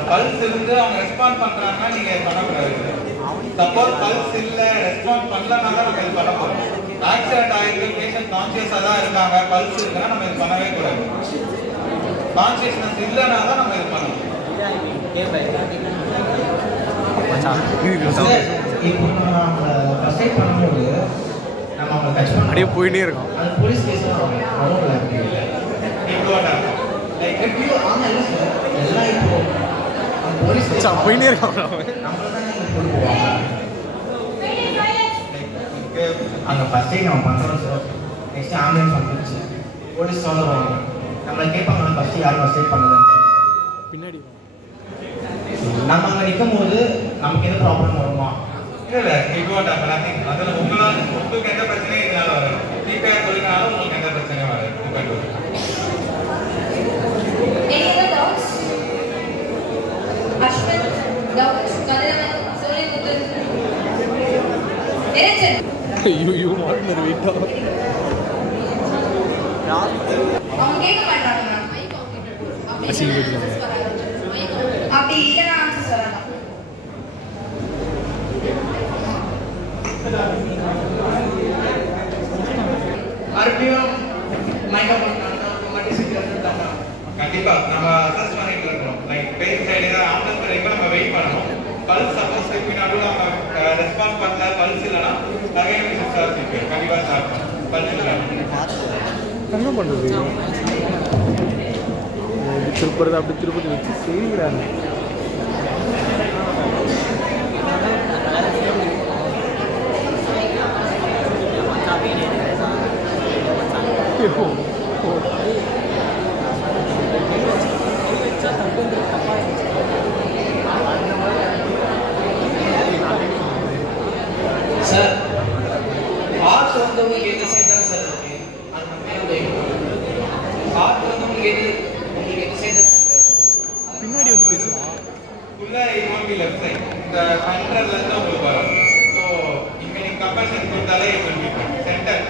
பல்ஸ் இருந்து அவங்க ரெஸ்பாண்ட் பண்றாங்கன்னா நீங்க பண்ணக்கூடாது. சப்போஸ் பல்ஸ் இல்ல ரெஸ்பாண்ட் பண்ணலன்னா தான் நம்ம இது பண்ண போறோம். ஆக்சிடென்ட் ஆயிருக்கு, பேஷண்ட் கான்சியஸா தான் இருக்காங்க, பல்ஸ் இருக்குன்னா நம்ம இது பண்ணவே கூடாது. கான்சியஸ்னஸ் இல்லைன்னா தான் நம்ம இது பண்ணணும். இப்போ நம்ம ஃபர்ஸ்ட் எய்ட் பண்ணும்போது நம்ம அவங்க டச் பண்ண அப்படியே போயிட்டே இருக்கோம். அது போலீஸ் கேஸ் அவ்வளோ இப்போ எப்படியோ ஆனால் இல்லை சார், எல்லாம் இப்போ அந்த போலீஸ் கேஸ் போயிட்டே இருக்கோம். நம்மள தான் கொண்டு போவாங்க. அங்கே ஃபர்ஸ்ட் எய்ட் நம்ம பண்ணுறோம் சார். நெக்ஸ்ட் ஆம்புலன்ஸ் வந்துருச்சு, போலீஸ் சொல்ல வருவாங்க, நம்மளை கேட்பாங்க ஃபர்ஸ்ட் யாரும் ஃபர்ஸ்ட் எய்ட் பண்ணலன்னு. பின்னாடி நம்ம அங்கே நிற்கும் போது நமக்கு எந்த ப்ராப்ளம் வருமா? இல்லை இப்போ நத்திங். அதில் உங்களுக்கு எந்த பிரச்சனையும் இதனால வராது. CPR கொடுக்கனாலும் உங்களுக்கு எந்த பிரச்சனையும் வராது. Any other doubts? Ashwin, doubts? Kadiravan, Soli Muthu. Niranjan. you want to read out. அவங்க கேட்க மாட்டாங்க மேம். அப்படி இல்லைன்னா ஆன்சர் சொல்லலாம். மறுபடியும் மயக்கம் கண்டிப்பா நம்ம அசஸ் பண்ணிட்டு இருக்கோம். லைக் பேஷண்ட் சைடு ஏதாவது ஆம்புலன்ஸ் வரைக்கும் நம்ம வெயிட் பண்ணணும். பல்ஸ் சப்போஸ் திருப்பி நடுவில் நம்ம ரெஸ்பான்ஸ் பண்ணல, பல்ஸ் இல்லைன்னா again we should start CPR. கண்டிப்பா ஸ்டார்ட் பண்ணணும். பல்ஸ் என்ன பண்ணுறது? திருப்பதி அப்படி திருப்பதி வச்சு செய்கிறாங்க. சார் ஹார்ட் வந்து உங்களுக்கு எந்த சைடு தானே சார் இருக்கு? அது நம்ம ஹார்ட் வந்து உங்களுக்கு எந்த சைடு இந்த சென்டர்லேருந்து உங்களுக்கு வரும். ஸோ இங்கே நீங்கள் கம்பல்சன் கொடுத்தாலே சென்டர்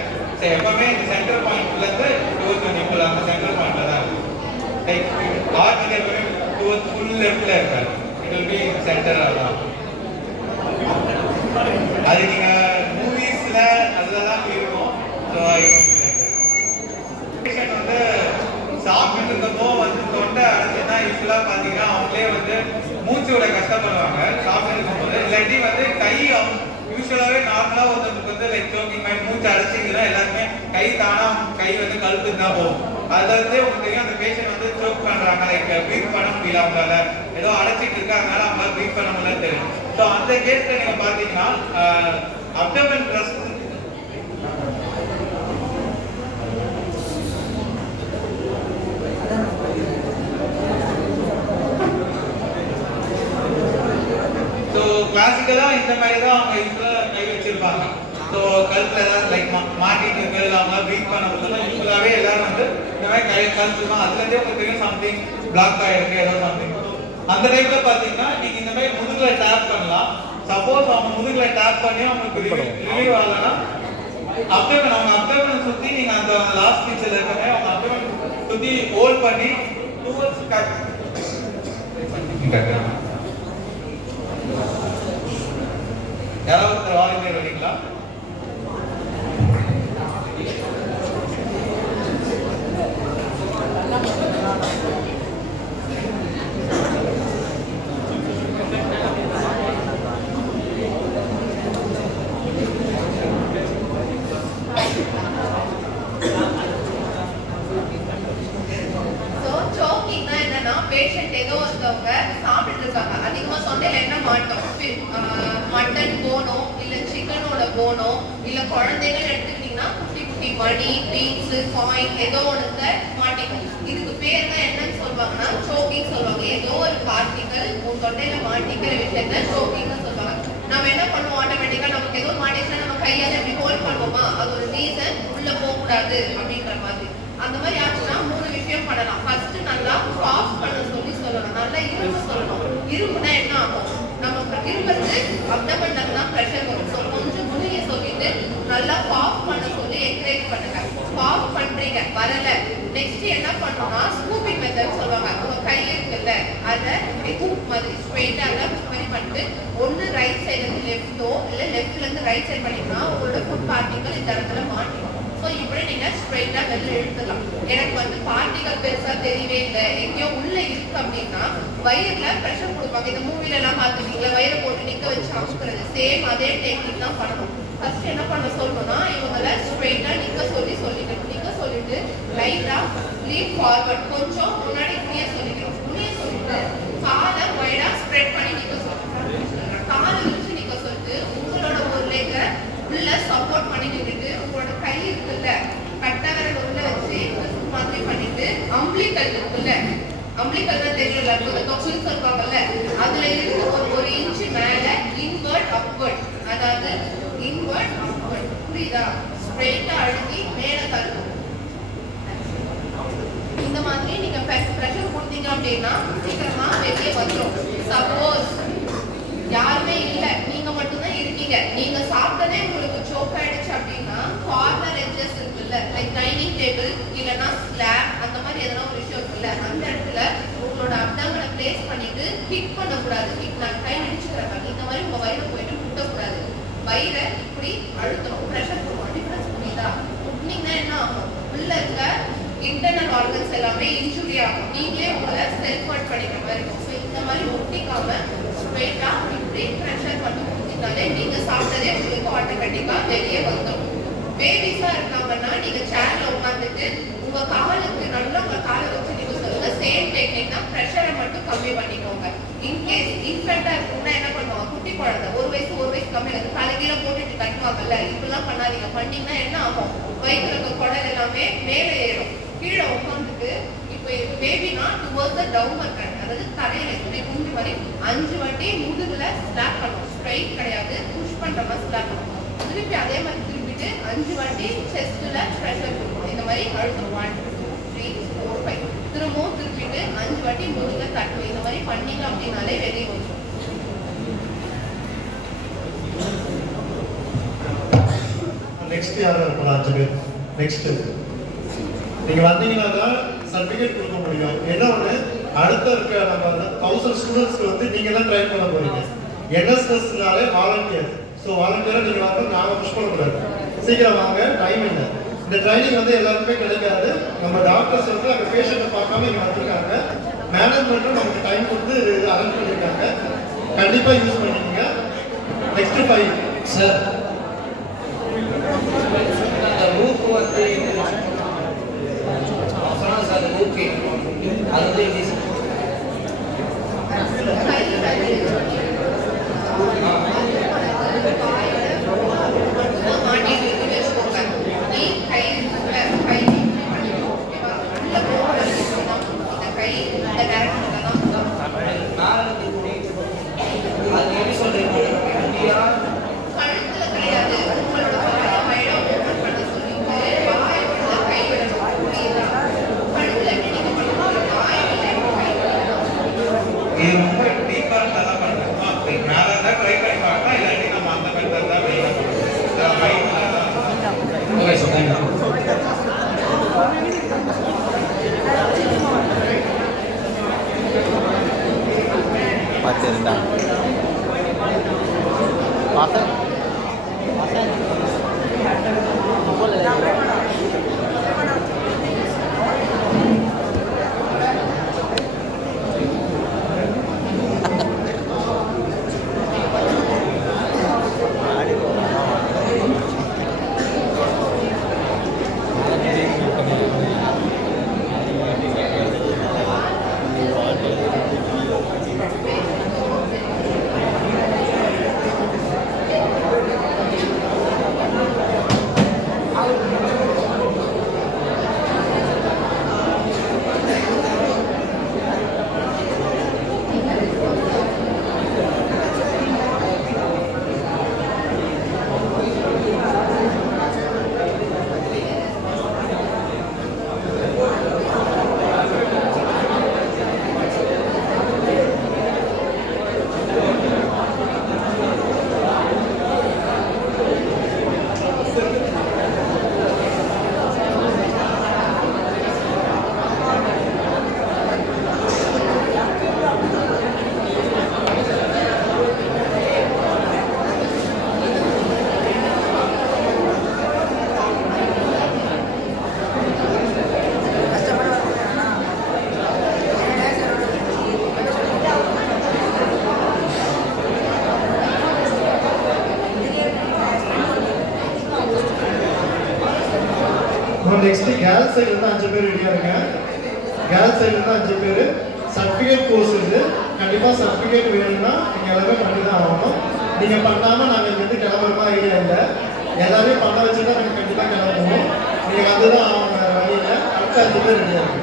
எப்பவுமே இந்த சென்டர் பாயிண்ட்லேருந்து டுவர்ட்ஸ் நிப்பிள் அந்த சென்டர் பாயிண்ட்ல தான் இருக்கும். லைக் ஆர்ட் வந்து எப்பவுமே டுவர்ட்ஸ் ஃபுல் லெஃப்ட்ல இருக்காது. இட் வில் பி சென்டராக தான். அது நீங்கள் மூவிஸில் அதில் தான் இருக்கும். ஸோ பேஷண்ட் வந்து சாப்பிட்டு இருந்தப்போ வந்து தொண்டை அடைச்சுன்னா யூஸ்வலாக பார்த்தீங்கன்னா அவங்களே வந்து மூச்சு விட கஷ்டப்படுவாங்க சாப்பிட்டு இருக்கும்போது. இல்லாட்டி வந்து கை யூஸ்வலாகவே நார்மலாக ஒருத்தருக்கு வந்து லைக் சோக்கிங் மாதிரி மூச்சு அடைச்சிங்கன்னா எல்லாருமே கை தானாக கை வந்து கழுத்துக்கு தான் போகும். அது வந்து உங்களுக்கு தெரியும் அந்த பேஷண்ட் வந்து சோக் பண்ணுறாங்க, லைக் ப்ரீத் பண்ண முடியல, அவங்களால ஏதோ அடைச்சிட்டு இருக்கு, அதனால அவங்களால ப்ரீத் பண்ண முடியலன்னு தெரியும். ஸோ அந்த கேஸில் நீங்கள் பார்த்தீங்கன்னா அப்டமன் த்ரஸ்ட் கிளாசிக்கலா இந்த மாதிரி தான் அவங்க யூஸ்வலா கை வச்சிருப்பாங்க. ஸோ கழுத்துல ஏதாவது லைக் மாட்டிட்டு இருக்கிறது அவங்க ப்ரீத் பண்ண முடியல யூஸ்வலாவே எல்லாரும் வந்து இந்த மாதிரி கை கழுத்துலாம் அதுலேருந்தே உங்களுக்கு தெரியும் சம்திங் பிளாக் ஆயிருக்கு ஏதோ சம்திங். அந்த டைம்ல பாத்தீங்கன்னா நீங்க இந்த மாதிரி முதுகுல டேப் பண்ணலாம். சப்போஸ் அவங்க முதுகுல டேப் பண்ணி அவங்களுக்கு ரிலீவ் ஆகலன்னா அப்டமன் அவங்க அப்டமன் சுத்தி நீங்க அந்த லாஸ்ட் பீச்சர்ல இருக்கவே அவங்க அப்டமன் சுத்தி ஹோல்ட் பண்ணி டுவர்ட்ஸ் கட் யாராவது வாலிபர் வரீங்களா? பேஷண்ட் ஏதோ ஒருத்தவங்க சாப்பிட்டு இருக்காங்க, அதிகமா சொன்னையில என்ன மாட்டோம், மட்டன் போனோ இல்ல சிக்கனோட போனோ இல்ல குழந்தைகள் எடுத்துக்கிட்டீங்கன்னா குட்டி குட்டி மணி பீன்ஸ் காயின் ஏதோ ஒன்று மாட்டிக்கும். இதுக்கு பேர் தான் என்னன்னு சொல்லுவாங்கன்னா சோக்கிங் சொல்லுவாங்க. ஏதோ ஒரு பார்ட்டிகல் உன் தொண்டையில மாட்டிக்கிற விஷயத்த சோக்கிங்னு சொல்லுவாங்க. நம்ம என்ன பண்ணுவோம், ஆட்டோமேட்டிக்கா நமக்கு ஏதோ மாட்டிச்சுன்னா நம்ம கையால எப்படி ஹோல்ட் பண்ணுவோமா, அது ஒரு ரீசன் உள்ள போக கூடாது அப்படின்ற மாதிரி. அந்த மாதிரி ஆச்சுன்னா 3 விஷயம் பண்ணலாம். ஃபர்ஸ்ட் நல்லா காஃப் பண்ண சொல்லணும், நல்லா இரும்ப சொல்லணும். இரும்புனா என்ன ஆகும், நம்ம இரும்புறது அப்டமன்ல தான் பிரஷர் வரும். ஸோ கொஞ்சம் முழுங்க சொல்லிட்டு நல்லா காஃப் பண்ண சொல்லி என்கரேஜ் பண்ணுங்க. காஃப் பண்றீங்க வரல, நெக்ஸ்ட் என்ன பண்ணணும்னா ஸ்கூப்பிங் மெத்தட் சொல்லுவாங்க. உங்க கை இருக்குல்ல அதை ஹூப் மாதிரி ஸ்ட்ரெயிட்டா மாதிரி பண்ணிட்டு ஒன்னு ரைட் சைட்ல இருந்து லெஃப்டோ இல்ல லெஃப்ட்ல இருந்து ரைட் சைட் பண்ணிங்கன்னா உங்களோட ஃபுட் பார்ட்டிகல் இந்த இடத்துல மாட்டிடும். ஸோ இப்படி நீங்க ஸ்ட்ரெயிட்டா வெளில இழுத்துலாம். எனக்கு வந்து பார்ட்டிகல் பெருசா தெரியவே இல்லை, எங்கேயோ உள்ள இருக்கு அப்படின்னா வயிறுல ப்ரெஷர் கொடுப்பாங்க. இந்த மூவில எல்லாம் பார்த்துருக்கீங்களா, வயிறு போட்டு நிக்க வச்சு அமுக்குறது, சேம் அதே டெக்னிக் தான் பண்ணணும். ஃபர்ஸ்ட் என்ன பண்ண சொல்லணும்னா இவங்கள ஸ்ட்ரெயிட்டா நிக்க சொல்லிட்டு லைட்டா லீவ் ஃபார்வர்ட் கொஞ்சம் முன்னாடி குனிய சொல்லிட்டு காலை வைடா ஸ்ப்ரெட் பண்ணி நிக்க சொல்லிட்டு காலை விரிச்சு நிக்க சொல்லிட்டு உங்களோட ஒரு லெக்க உள்ள சப்போர்ட் பண்ணி நின்றுட்டு உங்களோட கை இருக்குல்ல கட்டை விரல் உள்ள வச்சு மாதிரி பண்ணிட்டு அம்பிளிக்கல் இருக்குல்ல, அம்பிளிக்கல் தான் தெரியல தொகுல் சொல்லுவாங்கல்ல, அதுல இருந்து ஒரு இன்ச்சு மேல இன்வர்ட் அப்வர்ட், அதாவது இன்வர்ட் அப்வர்ட், புரியுதா? ஸ்ட்ரெயிட்டா அழுத்தி மேல தள்ளும். இந்த மாதிரி நீங்க பிரஷர் கொடுத்தீங்க அப்படின்னா சீக்கிரமா வெளியே வந்துடும். சப்போஸ் யாருமே இல்ல, நீங்க மட்டும்தான் இருக்கீங்க, நீங்க சாப்பிட்டதே உங்களுக்கு சோக் ஆயிடுச்சு அப்படின்னா கார்னர் எட்ஜஸ் இருக்குல்ல, லைக் டைனிங் டேபிள் இல்லைன்னா ஸ்லாப் அந்த மாதிரி எதனா ஒரு விஷயம் இருக்குல்ல, அந்த இடத்துல உங்களோட அப்டமனை பிளேஸ் பண்ணிட்டு கிக் பண்ணக்கூடாது. கிக் நான் கை நினைச்சுக்கிறேன், இந்த மாதிரி உங்க வயிறு போயிட்டு முட்டக்கூடாது. வயிறை இப்படி அழுத்தணும், ப்ரெஷர் போடுவோம். டிஃபரன்ஸ் புரியுதா? முட்டினீங்கன்னா என்ன ஆகும், உள்ள இருக்க இன்டர்னல் ஆர்கன்ஸ் எல்லாமே இன்ஜுரி ஆகும், நீங்களே உங்களை செல்ஃப் ஹர்ட் பண்ணிக்கிற மாதிரி இருக்கும். ஸோ இந்த மாதிரி முட்டிக்காம ஸ்ட்ரெயிட்டா இப்படி ப்ரெஷர் பண்ணி கொடுத்தீங்கனாலே நீங்க சாப்பிட்டதே உங்களுக்கு ஆட்டோமேட்டிக்கா வெளியே வந்துடும். பேபிஸா இருக்காங்கன்னா நீங்க சேர்ல உட்காந்துட்டு உங்க காலுக்கு நல்லா உங்க காலை வச்சு நீங்க சொல்லுங்க. சேம் டெக்னிக் தான், ப்ரெஷரை மட்டும் கம்மி பண்ணிக்கோங்க. இன்கேஸ் இன்ஃபென்டா இருக்குன்னா என்ன பண்ணுவாங்க, குட்டி குழந்தை ஒரு வயசு கம்மி இருக்கு தலைகீழ போட்டுட்டு கட்டுவாங்கல்ல, இப்பெல்லாம் பண்ணாதீங்க. பண்ணீங்கன்னா என்ன ஆகும், வயிற்றுல இருக்க குடல் எல்லாமே மேலே ஏறும். கீழே உட்காந்துட்டு இப்போ பேபினா டுவர்ட்ஸ் த டவுன்வர்ட் ட்ரெண்ட், அதாவது தலையில இப்படி கும்பி மாதிரி 5 வாட்டி முதுகுல ஸ்லாப் பண்ணணும். ஸ்ட்ரைட் கிடையாது, புஷ் பண்ற மாதிரி ஸ்லாப் பண்ணணும். திருப்பி அதே மாதிரி திருப்பிட்டு 5 வாட்டி செஸ்ட்ல ப்ரெஷர் கொடுக்கணும். இந்த மாதிரி அழுத்தம் 1 2 3 4 5 திரும்பவும் திருப்பிட்டு 5 வாட்டி முதுகுல தட்டணும். இந்த மாதிரி பண்ணீங்க அப்படின்னாலே வெளியே வந்துடும். நெக்ஸ்ட் யாரும் இருக்கலாம் 5 பேர். நெக்ஸ்ட் நீங்க வந்தீங்கன்னா தான் சர்டிஃபிகேட் கொடுக்க முடியும். என்ன ஒன்று, அடுத்த இருக்க நம்ம 1000 ஸ்டூடெண்ட்ஸ்க்கு வந்து நீங்க தான் ட்ரைன் பண்ண போறீங்க. என்எஸ்எஸ்னாலே வாலண்டியர். ஸோ வாலண்டியராக நீங்கள் வந்து நாங்கள் புஷ் பண்ணக்கூடாது. சீக்கிரம் வாங்க, டைம் இல்லை. இந்த ட்ரைனிங் வந்து எல்லாருக்குமே கிடைக்காது. நம்ம டாக்டர்ஸ் வந்து அங்கே பேஷண்ட்டை பார்க்காம இங்கே வந்திருக்காங்க. மேனேஜ்மெண்ட்டும் நமக்கு டைம் கொடுத்து அரேஞ்ச் பண்ணியிருக்காங்க. கண்டிப்பாக யூஸ் பண்ணிக்கோங்க. நெக்ஸ்ட் 5 சார் அந்த ரூப் வந்து சொன்னாங்க சார், ஓகே அது வந்து பார்த்துருந்தா நெக்ஸ்ட் கேர்ள்ஸ் சைடுல இருந்து 5 பேர் ரெடியா இருங்க. கேர்ள்ஸ் சைடுல இருந்து 5 பேர். சர்டிஃபிகேட் கோர்ஸ் இது. கண்டிப்பா சர்டிஃபிகேட் வேணும்னா நீங்க எல்லாமே பண்ணி தான் ஆகணும். நீங்க பண்ணாம நாங்க இங்க இருந்து கிளம்புறதா ஐடியா இல்லை. எல்லாரையும் பண்ண வச்சுதான் நாங்க கண்டிப்பா கிளம்புவோம். நீங்க வந்துதான் ஆகணும், வேற வழி இல்லை. அடுத்த 5 பேர் ரெடியா இருக்கு.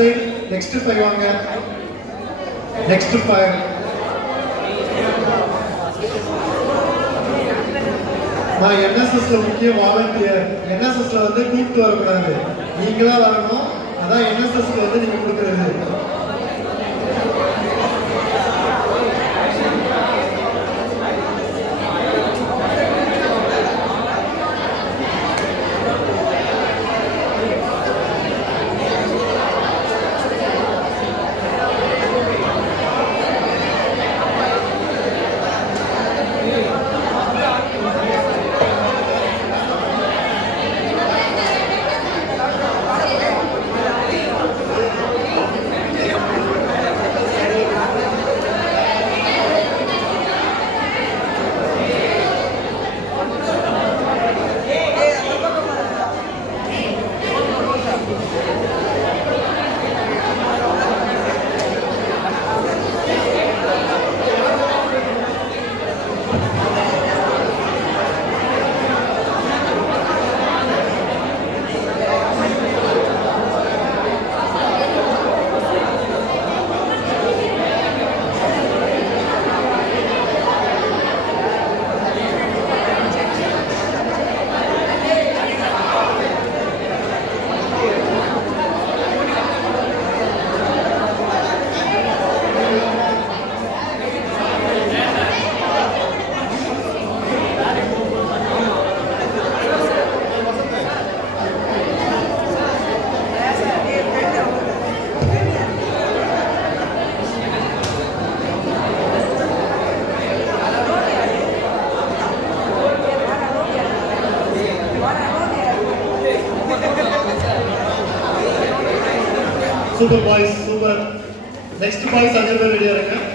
side. Next 5 வாங்க. Next 5. நான் NSSல முக்கிய வாலண்டியர். NSSல வந்து கூப்பிட்டு வரக்கூடாது. நீங்களா வரணும். அதான் NSSல வந்து நீங்க கொடுக்குறது. Super boys, super. Next boys, Ajay bhai ready are.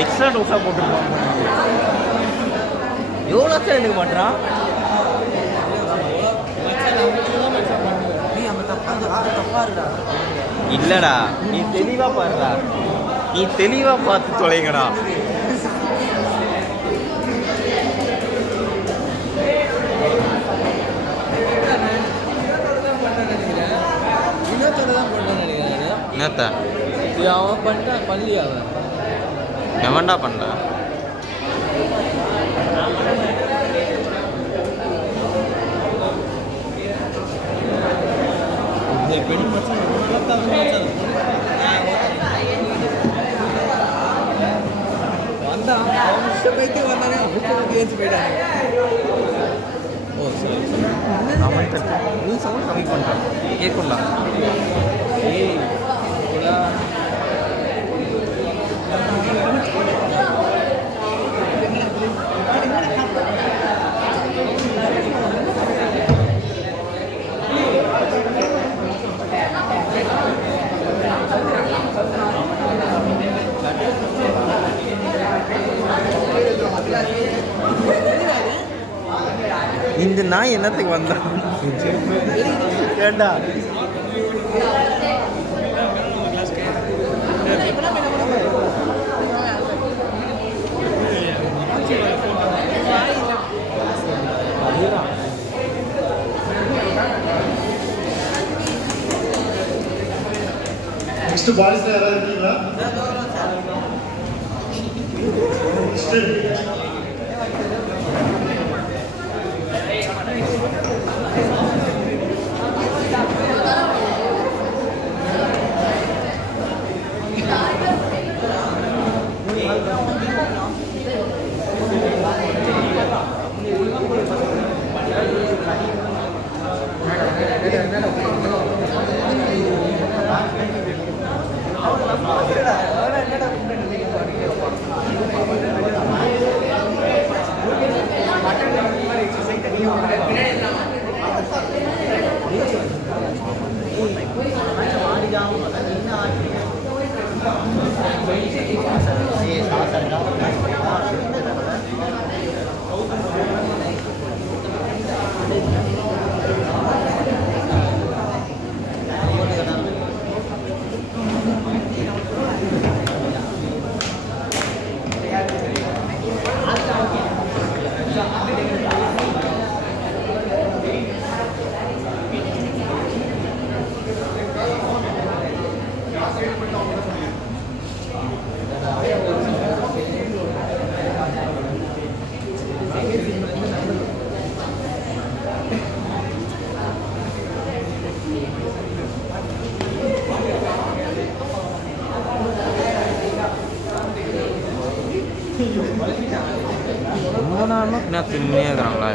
Extra dosa போட்டுருப்பாங்க. எவ்வளோ தான் எடுக்க மாட்டான்? இல்லடா, நீ தெளிவா பாருடா, நீ தெளிவா பார்த்து தொலைங்கடா. என்னத்த அவன் பண்ணிட்டான், பள்ளி அவன் எவன்டா பண்ண? வந்தான் ஓ சரி அவன் நீ சவுண்ட் கம்மி பண்ணுறான் கேட்கலாம் ஏய் இந்த நாய் என்னத்துக்கு வந்தான் கேட்டா நெக்ஸ்ட் பாய்ஸ்ல யாராவது இருக்கீங்களா? ரொம்ப நேரமாக பின்னா தின்னே இருக்கிறாங்களா